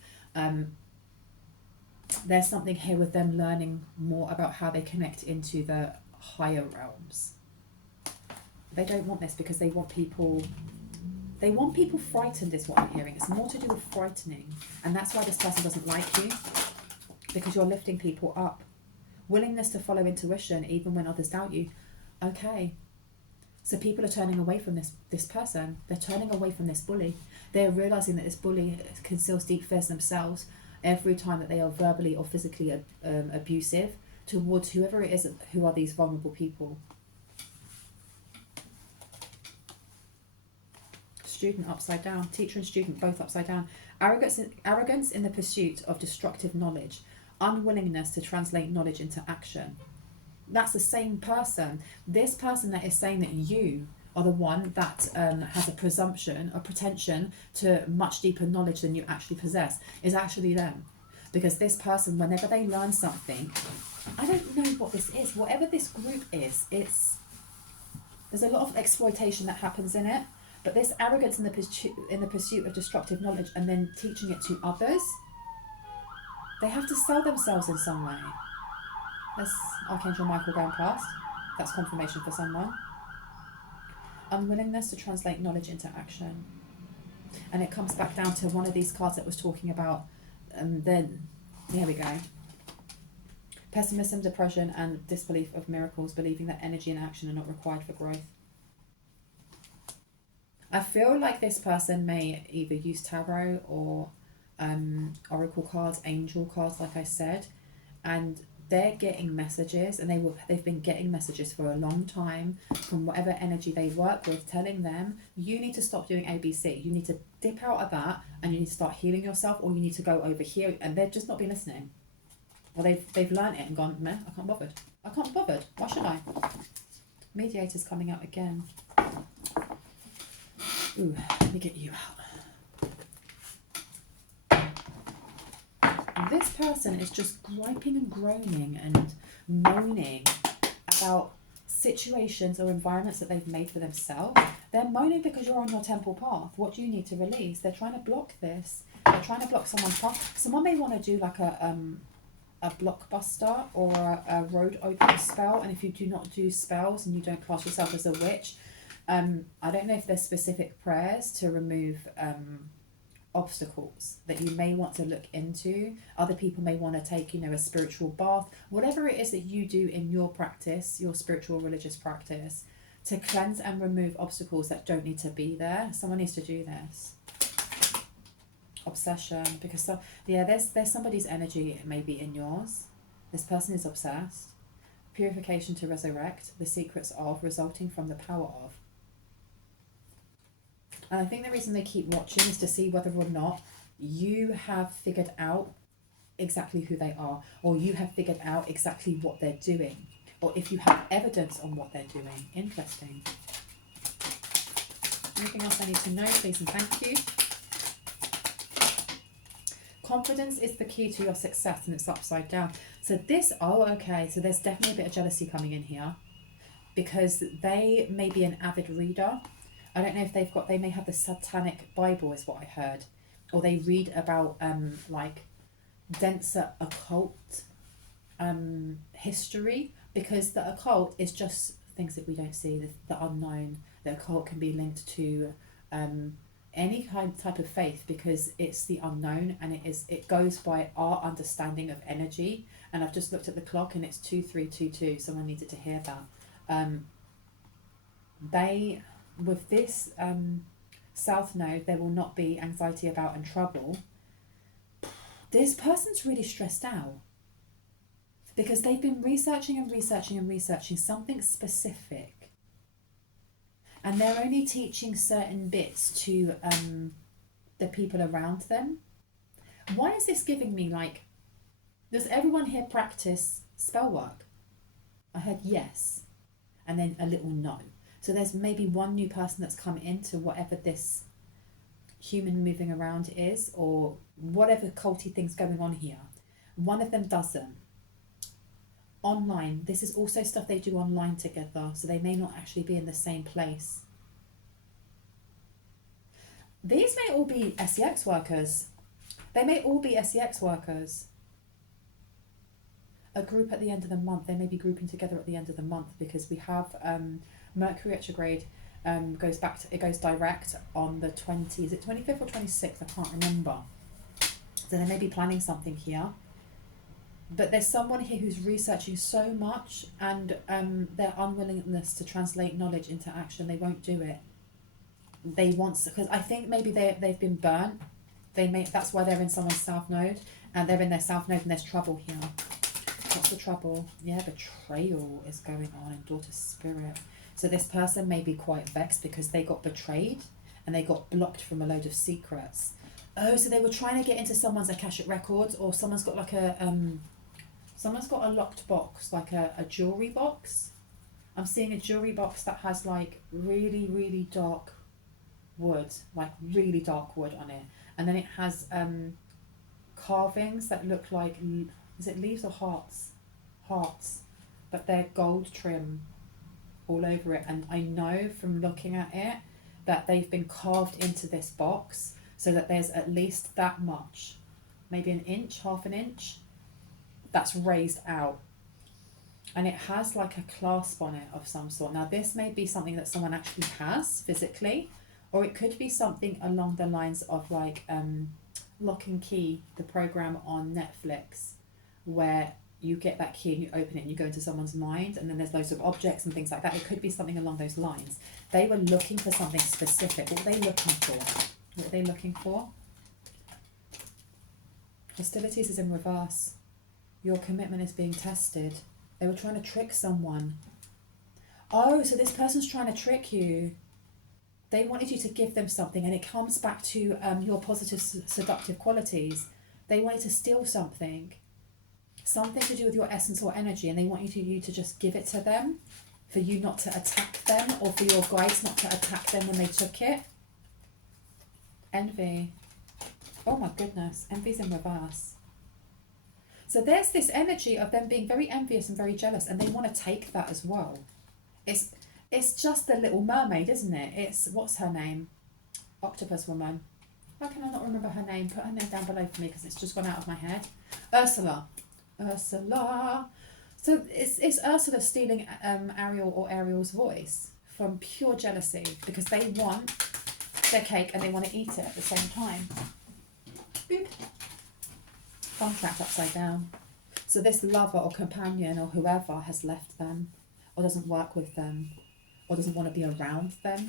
There's something here with them learning more about how they connect into the higher realms. They don't want this because they want people frightened, is what I'm hearing. It's more to do with frightening. And that's why this person doesn't like you, because you're lifting people up. Willingness to follow intuition even when others doubt you. Okay. So people are turning away from this person. They're turning away from this bully. They're realising that this bully conceals deep fears themselves every time that they are verbally or physically abusive towards whoever it is who are these vulnerable people. Student upside down. Teacher and student both upside down. Arrogance in the pursuit of destructive knowledge. Unwillingness to translate knowledge into action. That's the same person. This person that is saying that you are the one that has a presumption, a pretension to much deeper knowledge than you actually possess, is actually them. Because this person, whenever they learn something, I don't know what this is. Whatever this group is, there's a lot of exploitation that happens in it. But this arrogance in the pursuit of destructive knowledge and then teaching it to others, they have to sell themselves in some way. That's Archangel Michael going past. That's confirmation for someone. Unwillingness to translate knowledge into action. And it comes back down to one of these cards that was talking about, then, here we go. Pessimism, depression, and disbelief of miracles, believing that energy and action are not required for growth. I feel like this person may either use tarot or oracle cards, angel cards, like I said, and they're getting messages, and they've been getting messages for a long time from whatever energy they work with, telling them, you need to stop doing ABC. You need to dip out of that, and you need to start healing yourself, or you need to go over here. And they've just not been listening. Or they've learned it and gone, meh, I can't bother. I can't be bothered. Why should I? Mediator's coming out again. Ooh, let me get you out. This person is just griping and groaning and moaning about situations or environments that they've made for themselves. They're moaning because you're on your temple path. What do you need to release? They're trying to block this. They're trying to block someone's path. Someone may want to do like a blockbuster or a road opening spell, and if you do not do spells and you don't class yourself as a witch, I don't know if there's specific prayers to remove obstacles that you may want to look into. Other people may want to take, a spiritual bath, whatever it is that you do in your practice, your spiritual religious practice, to cleanse and remove obstacles that don't need to be there. Someone needs to do this. Obsession, because there's somebody's energy maybe in yours. This person is obsessed. Purification to resurrect, the secrets of, resulting from the power of. And I think the reason they keep watching is to see whether or not you have figured out exactly who they are, or you have figured out exactly what they're doing, or if you have evidence on what they're doing. Interesting. Anything else I need to know, please and thank you. Confidence is the key to your success, and it's upside down. So so there's definitely a bit of jealousy coming in here, because they may be an avid reader. I don't know if they may have the Satanic Bible is what I heard, or they read about like denser occult history, because the occult is just things that we don't see, the unknown. The occult can be linked to any type of faith, because it's the unknown, and it goes by our understanding of energy. And I've just looked at the clock and it's 2322. Someone needed to hear that. With this South Node, there will not be anxiety about and trouble. This person's really stressed out because they've been researching something specific, and they're only teaching certain bits to the people around them. Why is this giving me does everyone here practice spell work? I heard yes, and then a little no. So there's maybe one new person that's come into whatever this human moving around is, or whatever culty thing's going on here. One of them doesn't. Online, this is also stuff they do online together, so they may not actually be in the same place. These may all be SEX workers. They may all be SEX workers. A group at the end of the month, they may be grouping together at the end of the month, because we have Mercury retrograde goes direct on the 20th, is it 25th or 26th? I can't remember. So they may be planning something here. But there's someone here who's researching so much, and their unwillingness to translate knowledge into action, they won't do it. They want, because I think maybe they've been burnt. That's why they're in someone's south node, and they're in their south node, and there's trouble here. What's the trouble? Yeah, betrayal is going on in daughter spirit. So this person may be quite vexed because they got betrayed and they got blocked from a load of secrets. Oh, so they were trying to get into someone's Akashic records, or someone's got like someone's got a locked box, like a jewelry box. I'm seeing a jewelry box that has like really, really dark wood, like really dark wood on it. And then it has carvings that look like, is it leaves or hearts? Hearts, but they're gold trim all over it. And I know from looking at it that they've been carved into this box so that there's at least that much, maybe an inch, half an inch, that's raised out. And it has like a clasp on it of some sort. Now this may be something that someone actually has physically, or it could be something along the lines of like Lock and Key, the program on Netflix, where you get that key and you open it and you go into someone's mind, and then there's loads of objects and things like that. It could be something along those lines. They were looking for something specific. What were they looking for? What were they looking for? Hostilities is in reverse. Your commitment is being tested. They were trying to trick someone. Oh, so this person's trying to trick you. They wanted you to give them something, and it comes back to your positive seductive qualities. They wanted to steal something to do with your essence or energy, and they want you to just give it to them, for you not to attack them, or for your guides not to attack them when they took it. Envy. Oh my goodness, envy's in reverse. So there's this energy of them being very envious and very jealous, and they want to take that as well. It's just the Little Mermaid, isn't it? It's, what's her name? Octopus woman. Why can I not remember her name? Put her name down below for me, because it's just gone out of my head. Ursula. So it's Ursula stealing Ariel or Ariel's voice from pure jealousy, because they want their cake and they want to eat it at the same time. Boop. Contract upside down. So this lover or companion or whoever has left them, or doesn't work with them, or doesn't want to be around them.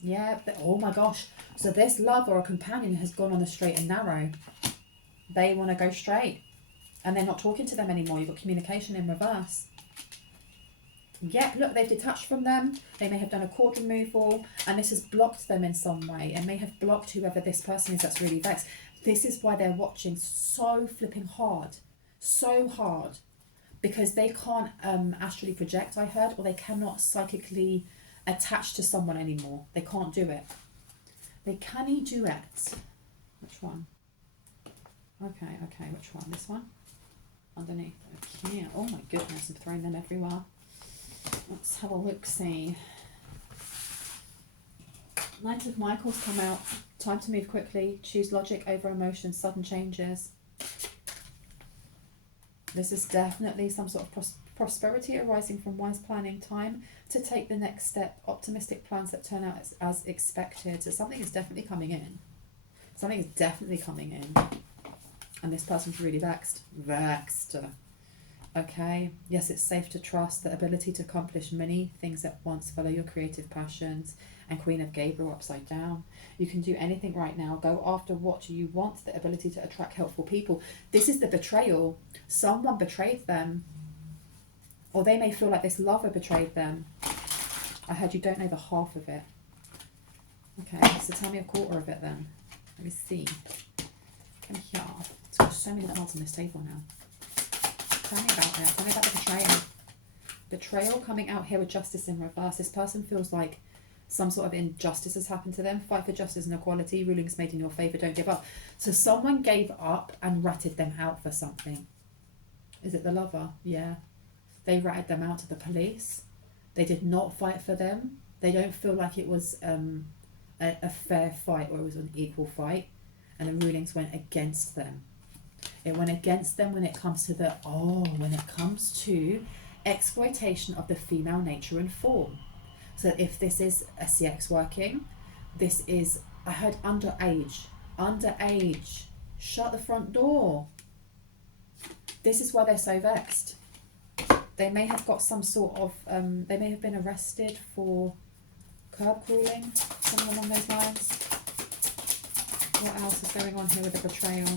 Yeah, oh my gosh. So this lover or companion has gone on the straight and narrow. They want to go straight, and they're not talking to them anymore. You've got communication in reverse. Yep, look, they've detached from them. They may have done a chord removal, and this has blocked them in some way, and may have blocked whoever this person is that's really vexed. This is why they're watching so flipping hard, so hard, because they can't astrally project, I heard, or they cannot psychically attach to someone anymore. They can't do it. They can't do it. Which one? Okay, which one? This one? Underneath. Okay. Oh my goodness, I'm throwing them everywhere. Let's have a look-see. Knight of Michaels come out. Time to move quickly. Choose logic over emotion. Sudden changes. This is definitely some sort of prosperity arising from wise planning. Time to take the next step. Optimistic plans that turn out as expected. So something is definitely coming in. Something is definitely coming in. And this person's really vexed. Vexed. Okay. Yes, it's safe to trust. The ability to accomplish many things at once. Follow your creative passions. And Queen of Gabriel upside down. You can do anything right now. Go after what you want. The ability to attract helpful people. This is the betrayal. Someone betrayed them. Or they may feel like this lover betrayed them. I heard you don't know the half of it. Okay, so tell me a quarter of it then. Let me see. Come here. There's got so many cards on this table now. Tell me about it. Tell me about the betrayal. Betrayal coming out here with justice in reverse. This person feels like some sort of injustice has happened to them. Fight for justice and equality. Rulings made in your favour. Don't give up. So someone gave up and ratted them out for something. Is it the lover? Yeah. They ratted them out to the police. They did not fight for them. They don't feel like it was a fair fight, or it was an equal fight. And the rulings went against them. It went against them when it comes to exploitation of the female nature and form. So if this is a CX working, this is, I heard underage, shut the front door. This is why they're so vexed. They may have got some sort of, they may have been arrested for curb crawling, something along those lines. What else is going on here with the betrayal?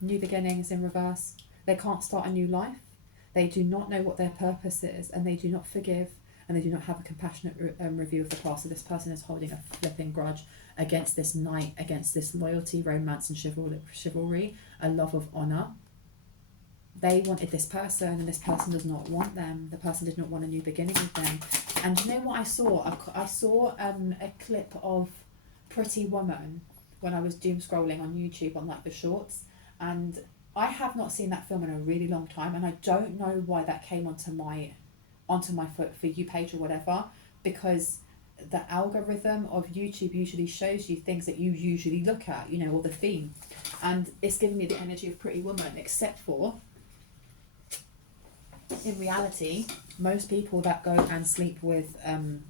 New beginnings in reverse. They can't start a new life. They do not know what their purpose is, and they do not forgive, and they do not have a compassionate review of the past. So this person is holding a flipping grudge against this knight, against this loyalty, romance and chivalry, a love of honour. They wanted this person, and this person does not want them. The person did not want a new beginning with them. And you know what I saw? I saw a clip of Pretty Woman when I was doom scrolling on YouTube on like the shorts, and I have not seen that film in a really long time, and I don't know why that came onto my For You page or whatever, because the algorithm of YouTube usually shows you things that you usually look at, you know, or the theme, and it's giving me the energy of Pretty Woman, except for in reality, most people that go and sleep with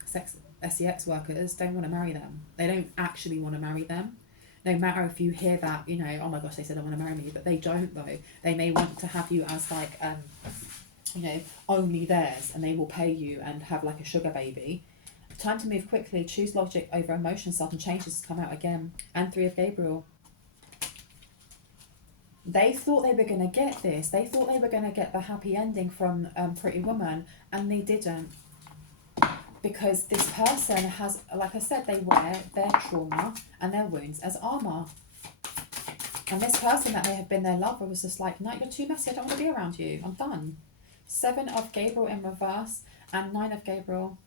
SEX workers don't want to marry them. They don't actually want to marry them. No matter if you hear that, you know, oh my gosh, they said I want to marry me, but they don't though. They may want to have you as like, you know, only theirs, and they will pay you and have like a sugar baby. Time to move quickly, choose logic over emotion, sudden changes come out again. And 3 of Gabriel. They thought they were going to get this. They thought they were going to get the happy ending from Pretty Woman, and they didn't. Because this person has, like I said, they wear their trauma and their wounds as armour. And this person that may have been their lover was just like, no, you're too messy, I don't want to be around you, I'm done. 7 of Gabriel in reverse and 9 of Gabriel.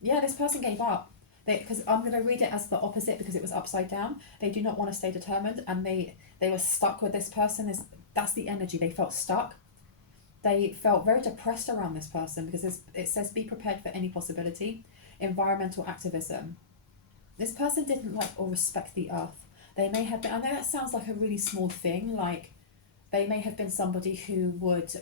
Yeah, this person gave up. Because I'm going to read it as the opposite because it was upside down. They do not want to stay determined, and they were stuck with this person. That's the energy. They felt stuck. They felt very depressed around this person because it says be prepared for any possibility. Environmental activism. This person didn't like or respect the earth. They may have been, I know that sounds like a really small thing, like they may have been somebody who would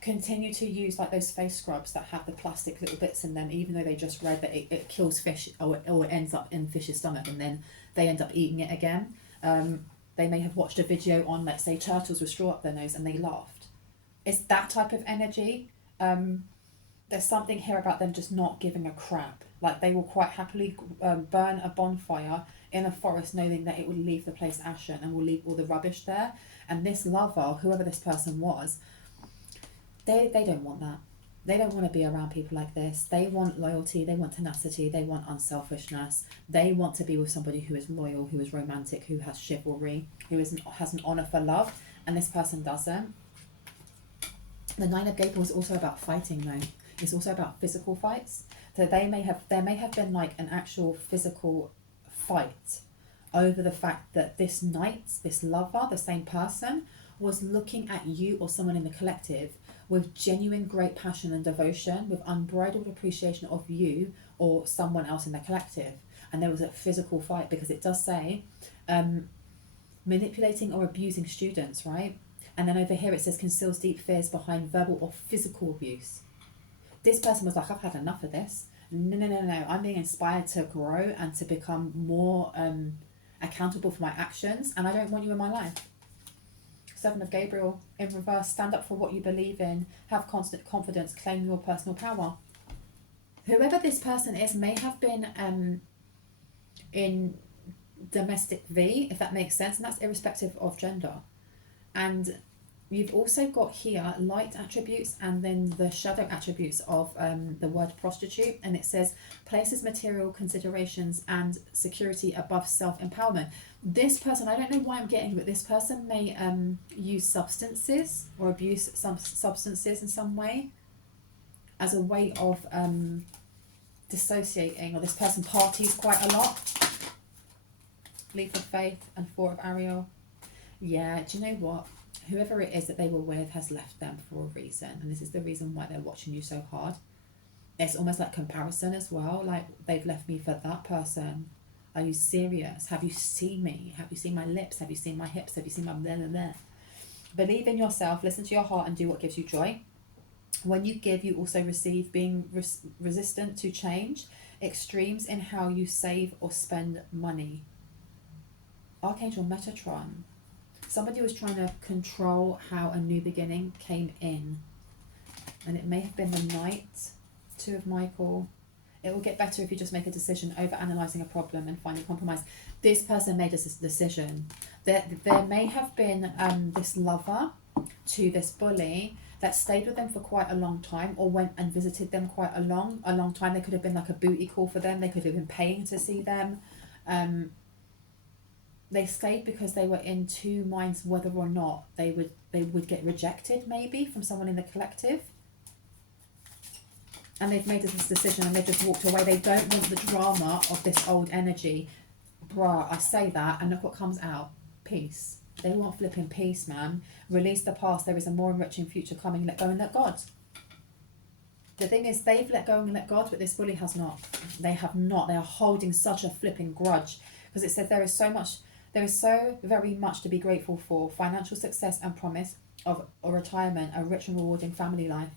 continue to use like those face scrubs that have the plastic little bits in them, even though they just read that it kills fish, or it ends up in fish's stomach, and then they end up eating it again. They may have watched a video on, let's say, turtles with straw up their nose, and they laughed. It's that type of energy. There's something here about them just not giving a crap. Like they will quite happily burn a bonfire in a forest knowing that it will leave the place ashen and will leave all the rubbish there. And this lover, whoever this person was, they don't want that. They don't want to be around people like this. They want loyalty, they want tenacity, they want unselfishness. They want to be with somebody who is loyal, who is romantic, who has chivalry, who has an honour for love. And this person doesn't. The 9 of Gabriel is also about fighting though. It's also about physical fights. So there may have been like an actual physical fight over the fact that this knight, this lover, the same person, was looking at you or someone in the collective with genuine great passion and devotion, with unbridled appreciation of you or someone else in the collective. And there was a physical fight, because it does say manipulating or abusing students, right? And then over here it says conceals deep fears behind verbal or physical abuse. This person was like, I've had enough of this. No. I'm being inspired to grow and to become more accountable for my actions, and I don't want you in my life. 7 of Gabriel in reverse. Stand up for what you believe in. Have constant confidence. Claim your personal power. Whoever this person is may have been in domestic V, if that makes sense, and that's irrespective of gender. And you've also got here light attributes and then the shadow attributes of the word prostitute, and it says places material considerations and security above self-empowerment. This person, I don't know why I'm getting, but this person may use substances or abuse some substances in some way. as a way of dissociating, or this person parties quite a lot. Leap of Faith and Four of Ariel. Yeah, do you know what? Whoever it is that they were with has left them for a reason, and this is the reason why they're watching you so hard. It's almost like comparison as well, like they've left me for that person. Are you serious? Have you seen me? Have you seen my lips? Have you seen my hips? Have you seen my blah, blah, blah? Believe in yourself, listen to your heart, and do what gives you joy. When you give, you also receive. Being resistant to change, extremes in how you save or spend money. Archangel Metatron. Somebody was trying to control how a new beginning came in. And it may have been the Knight, Two of Michael. It will get better if you just make a decision over analysing a problem and finding compromise. This person made a decision. There may have been this lover to this bully that stayed with them for quite a long time, or went and visited them quite a long time. They could have been like a booty call for them. They could have been paying to see them. They stayed because they were in two minds whether or not they would get rejected, maybe, from someone in the collective. And they've made this decision and they've just walked away. They don't want the drama of this old energy. Bruh, I say that, and look what comes out. Peace. They want flipping peace, man. Release the past. There is a more enriching future coming. Let go and let God. The thing is, they've let go and let God, but this bully has not. They have not. They are holding such a flipping grudge. Because it says there is so very much to be grateful for. Financial success and promise of a retirement, a rich and rewarding family life.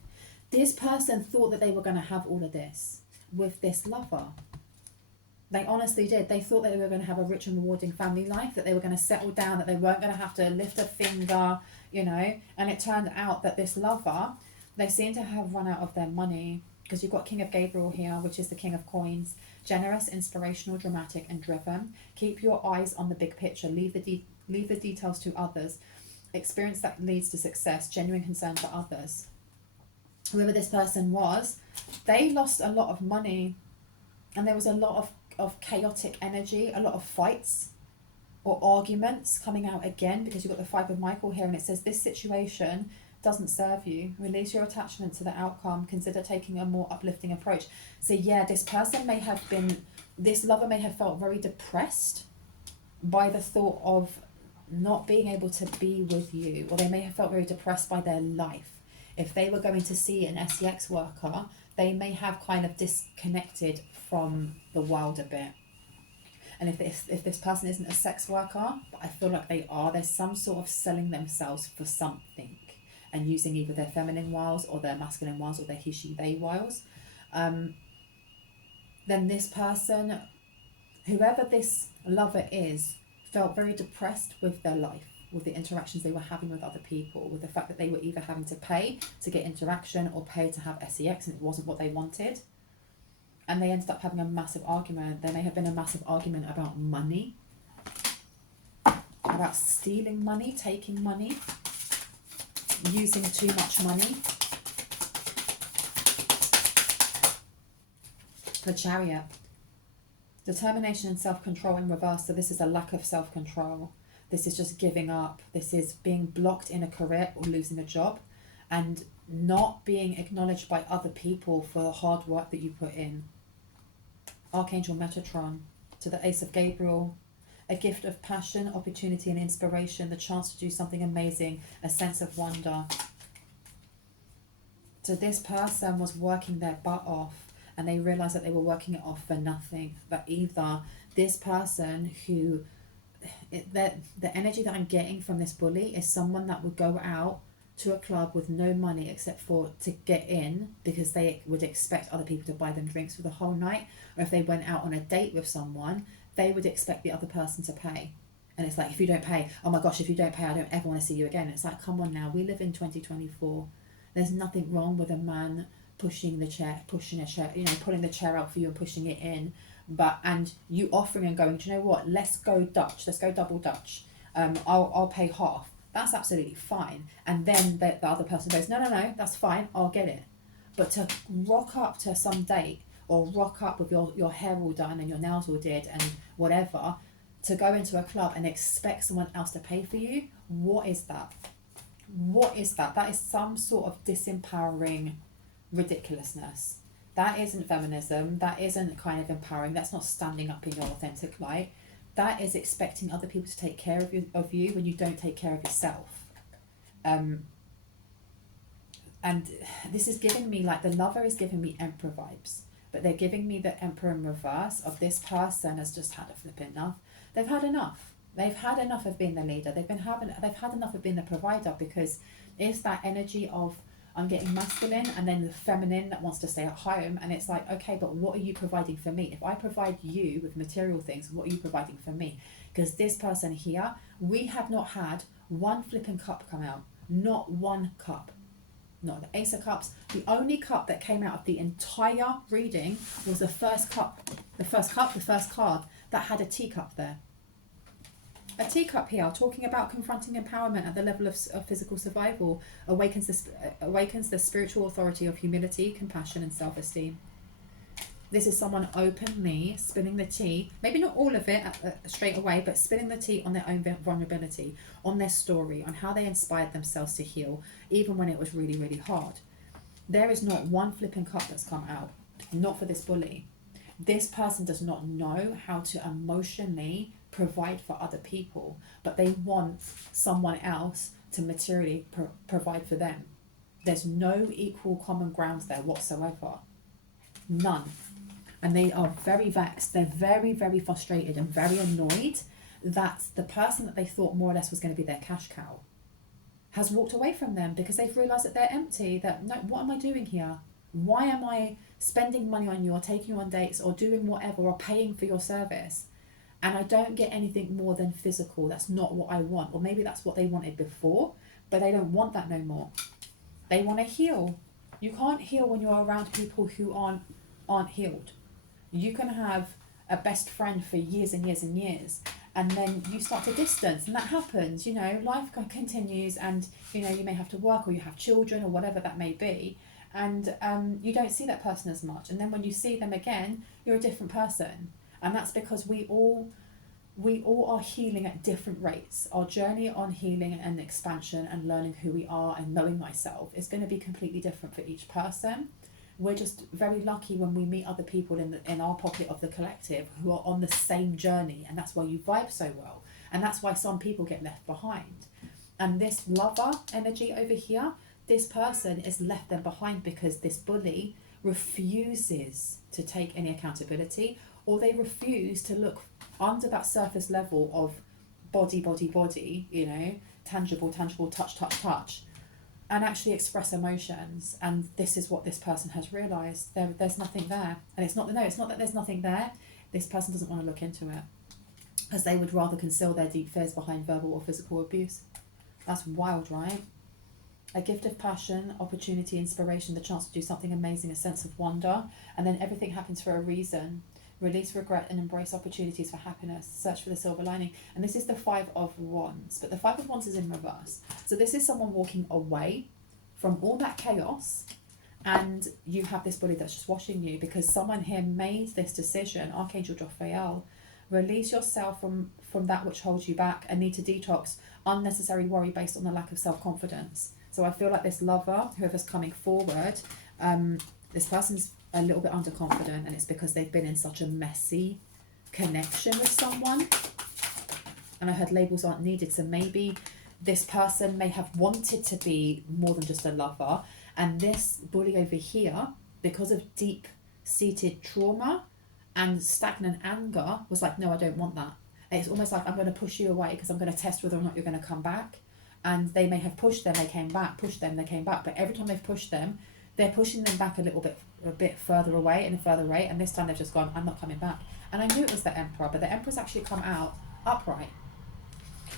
This person thought that they were going to have all of this with this lover. They honestly did. They thought that they were going to have a rich and rewarding family life, that they were going to settle down, that they weren't going to have to lift a finger, and it turned out that this lover, they seem to have run out of their money, because you've got King of Gabriel here, which is the King of Coins. Generous, inspirational, dramatic and driven. Keep your eyes on the big picture. Leave the details to others. Experience that leads to success. Genuine concern for others. Whoever this person was, they lost a lot of money, and there was a lot of chaotic energy, a lot of fights or arguments coming out again, because you've got the Five of Michael here, and it says this situation doesn't serve you. Release your attachment to the outcome. Consider taking a more uplifting approach. So yeah, this lover may have felt very depressed by the thought of not being able to be with you, or they may have felt very depressed by their life. If they were going to see an SEX worker, they may have kind of disconnected from the world a bit. And if this person isn't a sex worker, but I feel like they are, there's some sort of selling themselves for something and using either their feminine wiles or their masculine wiles or their he, she, they wiles, then this person, whoever this lover is, felt very depressed with their life, with the interactions they were having with other people, with the fact that they were either having to pay to get interaction or pay to have SEX, and it wasn't what they wanted. And they ended up having a massive argument. There may have been a massive argument about money, about stealing money, taking money, using too much money. The Chariot. Determination and self-control in reverse. So this is a lack of self-control. This is just giving up. This is being blocked in a career or losing a job, and not being acknowledged by other people for the hard work that you put in. Archangel Metatron. To the Ace of Gabriel. A gift of passion, opportunity and inspiration. The chance to do something amazing. A sense of wonder. So this person was working their butt off, and they realised that they were working it off for nothing. That either this person who... The energy that I'm getting from this bully is someone that would go out to a club with no money except for to get in, because they would expect other people to buy them drinks for the whole night. Or if they went out on a date with someone, they would expect the other person to pay. And it's like, if you don't pay, oh my gosh, if you don't pay, I don't ever want to see you again. It's like, come on now, we live in 2024. There's nothing wrong with a man pushing a chair, pulling the chair out for you and pushing it in. And you offering and going, do you know what, let's go Dutch, let's go double Dutch, I'll pay half. That's absolutely fine. And then the other person goes, no, that's fine, I'll get it. But to rock up to some date, or rock up with your hair all done and your nails all did and whatever, to go into a club and expect someone else to pay for you, what is that? What is that? That is some sort of disempowering ridiculousness. That isn't feminism. That isn't kind of empowering. That's not standing up in your authentic light. That is expecting other people to take care of you when you don't take care of yourself. And this is giving me, like, the lover is giving me Emperor vibes, but they're giving me the Emperor in reverse of this person has just had a flip enough. They've had enough. They've had enough of being the leader. They've had enough of being the provider, because it's that energy of, I'm getting masculine and then the feminine that wants to stay at home. And it's like, okay, but what are you providing for me? If I provide you with material things, what are you providing for me? Because this person here, we have not had one flipping cup come out. Not one cup. Not the Ace of Cups. The only cup that came out of the entire reading was the first cup. The first card that had a teacup there. A teacup here, talking about confronting empowerment at the level of physical survival, awakens the spiritual authority of humility, compassion, and self-esteem. This is someone openly spilling the tea, maybe not all of it straight away, but spilling the tea on their own vulnerability, on their story, on how they inspired themselves to heal, even when it was really, really hard. There is not one flipping cup that's come out, not for this bully. This person does not know how to emotionally provide for other people, but they want someone else to materially provide for them. There's no equal common ground there whatsoever. None. And they are very vexed. They're very, very frustrated and very annoyed that the person that they thought more or less was going to be their cash cow has walked away from them, because they've realised that they're empty. That, no, what am I doing here? Why am I spending money on you, or taking you on dates, or doing whatever, or paying for your service? And I don't get anything more than physical. That's not what I want. Or maybe that's what they wanted before, but they don't want that no more. They want to heal. You can't heal when you're around people who aren't healed. You can have a best friend for years and years and years, and then you start to distance, and that happens. You know, life continues, and you know, you may have to work, or you have children, or whatever that may be, and you don't see that person as much. And then when you see them again, you're a different person. And that's because we all are healing at different rates. Our journey on healing and expansion and learning who we are and knowing myself is going to be completely different for each person. We're just very lucky when we meet other people in our pocket of the collective who are on the same journey, and that's why you vibe so well. And that's why some people get left behind. And this lover energy over here, this person is left them behind because this bully refuses to take any accountability, or they refuse to look under that surface level of body, you know, tangible, touch, and actually express emotions. And this is what this person has realised. There's nothing there. And it's not that there's nothing there. This person doesn't want to look into it, as they would rather conceal their deep fears behind verbal or physical abuse. That's wild, right? A gift of passion, opportunity, inspiration, the chance to do something amazing, a sense of wonder, and then everything happens for a reason. Release regret and embrace opportunities for happiness. Search for the silver lining. And this is the 5 of Wands. But the 5 of Wands is in reverse. So this is someone walking away from all that chaos. And you have this bully that's just watching you, because someone here made this decision. Archangel Jophiel. Release yourself from that which holds you back, and need to detox unnecessary worry based on the lack of self-confidence. So I feel like this lover, whoever's coming forward, this person's a little bit underconfident, and it's because they've been in such a messy connection with someone. And I heard labels aren't needed. So maybe this person may have wanted to be more than just a lover, and this bully over here, because of deep-seated trauma and stagnant anger, was like, no, I don't want that. And it's almost like, I'm going to push you away because I'm going to test whether or not you're going to come back. And they may have pushed them, they came back, pushed them, they came back. But every time they've pushed them, they're pushing them back a bit further away and further away. And this time they've just gone, I'm not coming back. And I knew it was the Emperor, but the Emperor's actually come out upright.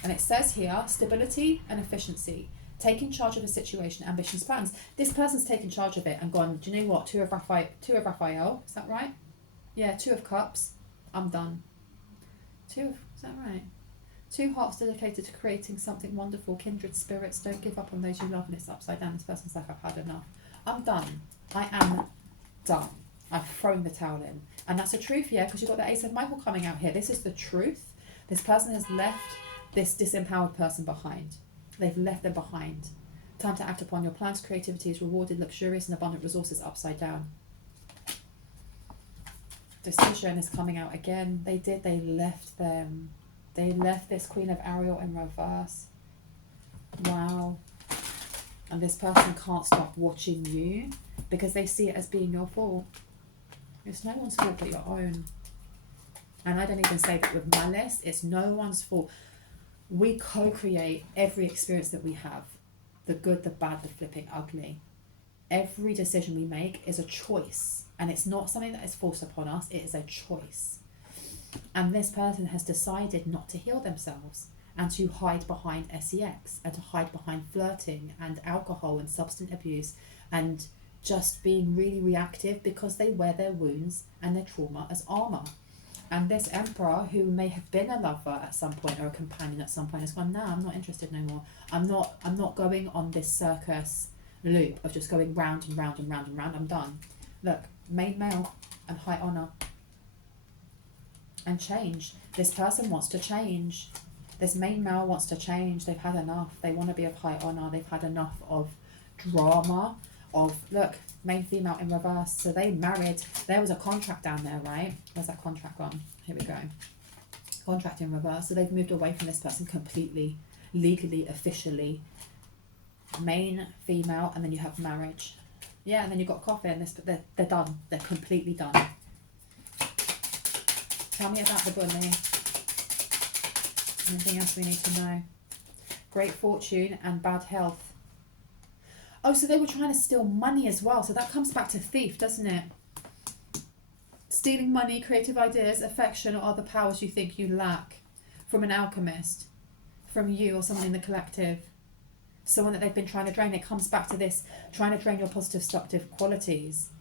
And it says here, stability and efficiency. Taking charge of a situation, ambitions, plans. This person's taken charge of it and gone, do you know what? Two of Raphael, is that right? Yeah, 2 of Cups. I'm done. Is that right? 2 hearts dedicated to creating something wonderful. Kindred spirits, don't give up on those you love. And it's upside down. This person's like, I've had enough. I'm done. I am done. I've thrown the towel in. And that's the truth, yeah, because you've got the Ace of Michael coming out here. This is the truth. This person has left this disempowered person behind. They've left them behind. Time to act upon your plans. Creativity is rewarded. Luxurious and abundant resources upside down. Decision is coming out again. They left them. They left this Queen of Ariel in reverse. Wow. And this person can't stop watching you because they see it as being your fault. It's no one's fault but your own. And I don't even say that with malice. It's no one's fault. We co-create every experience that we have. The good, the bad, the flipping ugly. Every decision we make is a choice. And it's not something that is forced upon us. It is a choice. And this person has decided not to heal themselves and to hide behind sex and to hide behind flirting and alcohol and substance abuse and just being really reactive because they wear their wounds and their trauma as armor. And this Emperor, who may have been a lover at some point or a companion at some point, has gone, no, I'm not interested no more. I'm not going on this circus loop of just going round and round and round and round. I'm done. Look, made male and high honor. And change. This person wants to change. This main male wants to change. They've had enough. They want to be of high honor. They've had enough of drama. Look, main female in reverse. So they married. There was a contract down there, right? Where's that contract gone? Here we go. Contract in reverse. So they've moved away from this person completely, legally, officially. Main female, and then you have marriage. Yeah, and then you've got coffin. They're done. They're completely done. Tell me about the bunny. Anything else we need to know? Great fortune and bad health. Oh, so they were trying to steal money as well. So that comes back to thief, doesn't it? Stealing money, creative ideas, affection, or other powers you think you lack from an alchemist, from you or someone in the collective. Someone that they've been trying to drain. It comes back to this, trying to drain your positive, destructive qualities.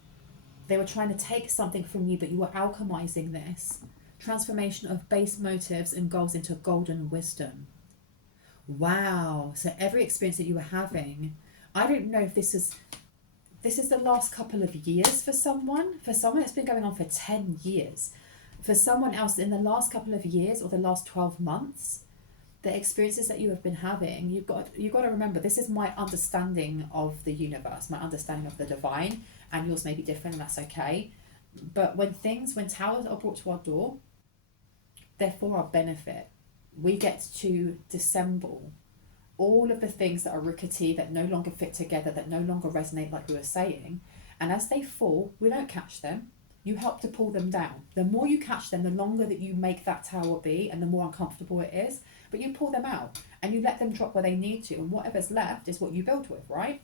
They were trying to take something from you, but you were alchemizing this. Transformation of base motives and goals into golden wisdom. Wow. So every experience that you were having, I don't know if this is the last couple of years for someone. For someone, it's been going on for 10 years. For someone else, in the last couple of years or the last 12 months, the experiences that you have been having, you've got to remember, this is my understanding of the universe, my understanding of the divine, and yours may be different, and that's okay. But when towers are brought to our door, they're for our benefit. We get to dissemble all of the things that are rickety, that no longer fit together, that no longer resonate like we were saying. And as they fall, we don't catch them. You help to pull them down. The more you catch them, the longer that you make that tower be and the more uncomfortable it is. But you pull them out and you let them drop where they need to. And whatever's left is what you build with, right?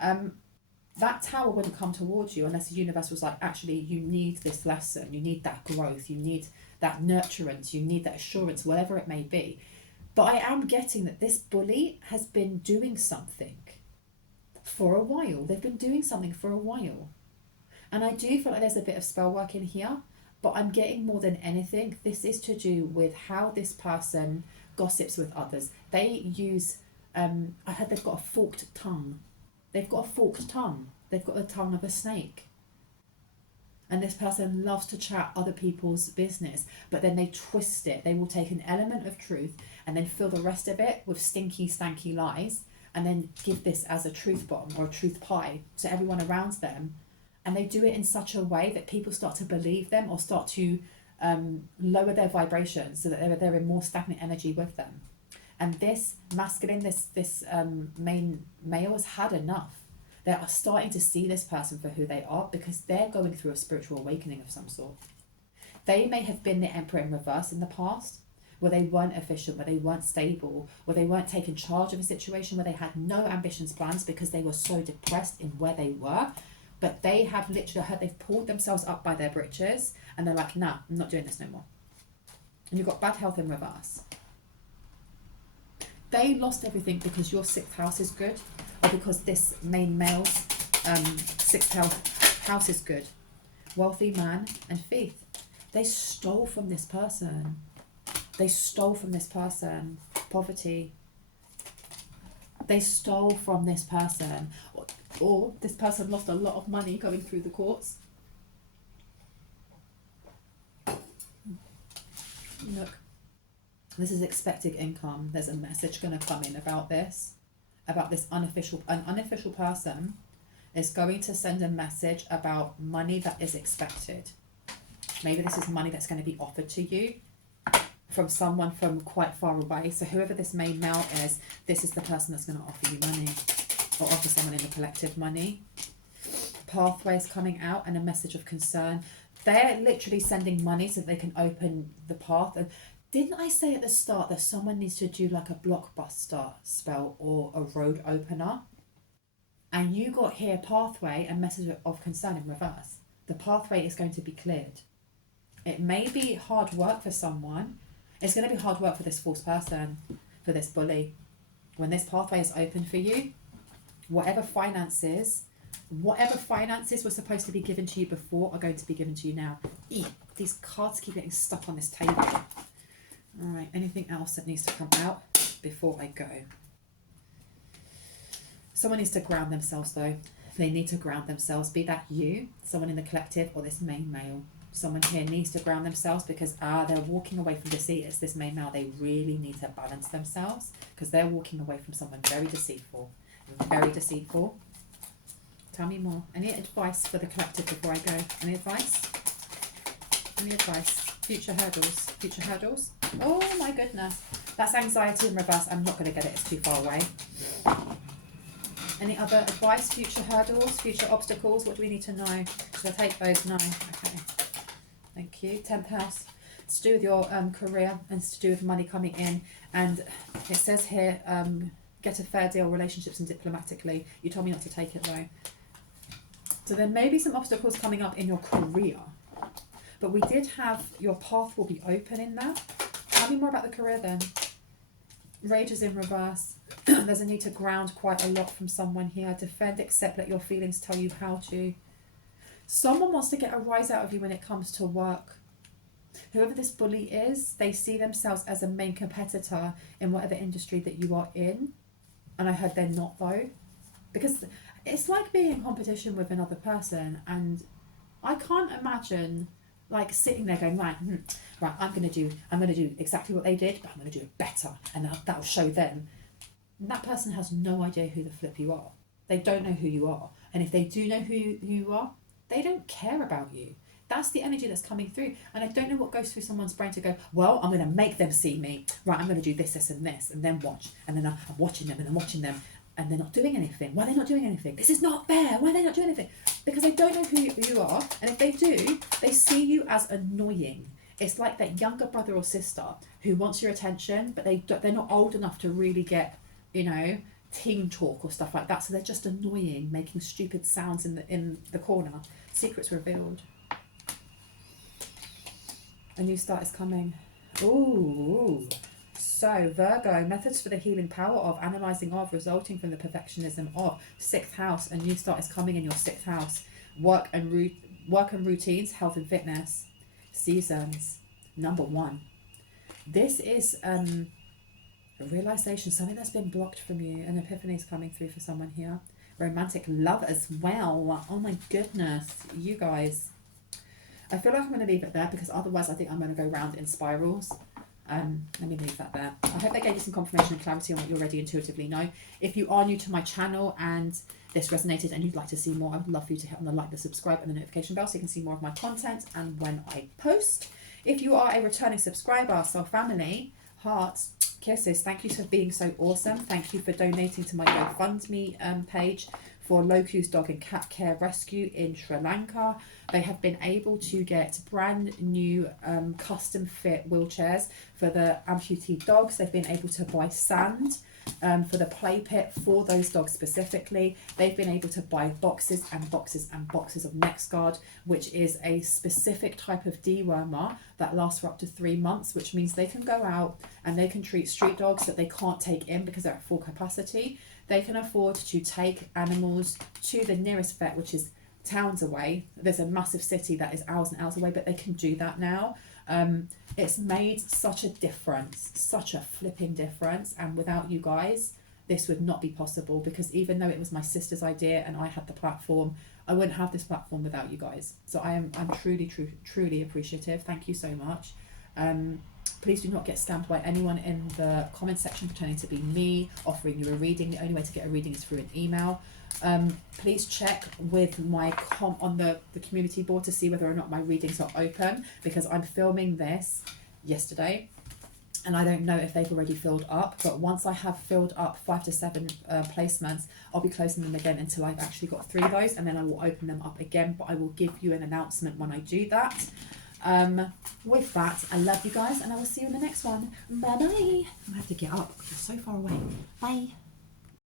That tower wouldn't come towards you unless the universe was like, actually, you need this lesson. You need that growth. You need that nurturance. You need that assurance, whatever it may be. But I am getting that this bully has been doing something for a while. They've been doing something for a while. And I do feel like there's a bit of spell work in here, but I'm getting more than anything, this is to do with how this person gossips with others. They use, I heard they've got a forked tongue. They've got a forked tongue. They've got the tongue of a snake. And this person loves to chat other people's business, but then they twist it. They will take an element of truth and then fill the rest of it with stinky, stanky lies, and then give this as a truth bomb or a truth pie to everyone around them. And they do it in such a way that people start to believe them or start to lower their vibrations so that they're in more stagnant energy with them. And this masculine, this main male has had enough. They are starting to see this person for who they are because they're going through a spiritual awakening of some sort. They may have been the Emperor in reverse in the past, where they weren't efficient, where they weren't stable, where they weren't taking charge of a situation, where they had no ambitions, plans because they were so depressed in where they were. But they have literally heard they've pulled themselves up by their britches and they're like, nah, I'm not doing this no more. And you've got bad health in reverse. They lost everything because your 6th house is good, or because this main male's 6th house is good. Wealthy man and faith. They stole from this person. They stole from this person. Poverty. They stole from this person. Or this person lost a lot of money going through the courts. Look. This is expected income. There's a message going to come in about this. about an unofficial person is going to send a message about money that is expected. Maybe this is money that's going to be offered to you from someone from quite far away. So whoever this main male is, this is the person that's going to offer you money, or offer someone in the collective money. Pathways coming out and a message of concern. They're literally sending money so that they can open the path. And didn't I say at the start that someone needs to do like a blockbuster spell or a road opener? And you got here pathway and message of concern in reverse. The pathway is going to be cleared. It may be hard work for someone. It's going to be hard work for this false person, for this bully. When this pathway is open for you, whatever finances were supposed to be given to you before are going to be given to you now. These cards keep getting stuck on this table. All right, anything else that needs to come out before I go? Someone needs to ground themselves though. They need to ground themselves, be that you, someone in the collective, or this main male. Someone here needs to ground themselves because they're walking away from deceit. It's this main male. They really need to balance themselves because they're walking away from someone very deceitful. Very deceitful. Tell me more. Any advice for the collective before I go? Any advice? Any advice? Future hurdles. Future hurdles? Oh my goodness. That's anxiety in reverse. I'm not going to get it. It's too far away. Any other advice? Future hurdles? Future obstacles? What do we need to know? Should I take those? No. Okay. Thank you. 10th house. It's to do with your career and it's to do with money coming in. And it says here, get a fair deal, relationships and diplomatically. You told me not to take it though. So there may be some obstacles coming up in your career. But we did have your path will be open in that. Tell me more about the career then. Rage is in reverse. There's a need to ground quite a lot from someone here. Defend, accept, let your feelings tell you how to. Someone wants to get a rise out of you when it comes to work. Whoever this bully is, they see themselves as a main competitor in whatever industry that you are in. And I heard they're not though. Because it's like being in competition with another person. And I can't imagine like sitting there going, right, I'm going to do exactly what they did, but I'm going to do it better. And that'll show them. And that person has no idea who the flip you are. They don't know who you are. And if they do know who you are, they don't care about you. That's the energy that's coming through. And I don't know what goes through someone's brain to go, well, I'm going to make them see me. Right, I'm going to do this, this and this. And then watch. And then I'm watching them and I'm watching them. And they're not doing anything. Why are they not doing anything? This is not fair. Why are they not doing anything? Because they don't know who you are. And if they do, they see you as annoying. It's like that younger brother or sister who wants your attention, but they're not old enough to really get, teen talk or stuff like that. So they're just annoying, making stupid sounds in the corner. Secrets revealed. A new start is coming. Ooh. So, Virgo, methods for the healing power of, analysing of, resulting from the perfectionism of. 6th house, a new start is coming in your 6th house. Work and routines, health and fitness. Seasons, number 1. This is a realisation, something that's been blocked from you. An epiphany is coming through for someone here. Romantic love as well. Oh my goodness, you guys. I feel like I'm going to leave it there because otherwise I think I'm going to go round in spirals. Let me leave that there. I hope that gave you some confirmation and clarity on what you already intuitively know. If you are new to my channel and this resonated and you'd like to see more, I would love for you to hit on the like, the subscribe and the notification bell so you can see more of my content and when I post. If you are a returning subscriber, so family, hearts, kisses, thank you for being so awesome. Thank you for donating to my GoFundMe page for Loku's Dog and Cat Care Rescue in Sri Lanka. They have been able to get brand new custom fit wheelchairs for the amputee dogs. They've been able to buy sand for the play pit for those dogs specifically. They've been able to buy boxes and boxes and boxes of NexGuard, which is a specific type of dewormer that lasts for up to 3 months, which means they can go out and they can treat street dogs that they can't take in because they're at full capacity. They can afford to take animals to the nearest vet, which is towns away. There's a massive city that is hours and hours away, but they can do that now. It's made such a difference, such a flipping difference. And without you guys, this would not be possible, because even though it was my sister's idea and I had the platform, I wouldn't have this platform without you guys. So I'm truly appreciative. Thank you so much. Please do not get scammed by anyone in the comment section pretending to be me, offering you a reading. The only way to get a reading is through an email. Please check with my on the community board to see whether or not my readings are open, because I'm filming this yesterday and I don't know if they've already filled up, but once I have filled up 5 to 7 placements, I'll be closing them again until I've actually got 3 of those, and then I will open them up again, but I will give you an announcement when I do that. With that, I love you guys, and I will see you in the next one. Bye bye. I have to get up, I'm so far away. Bye.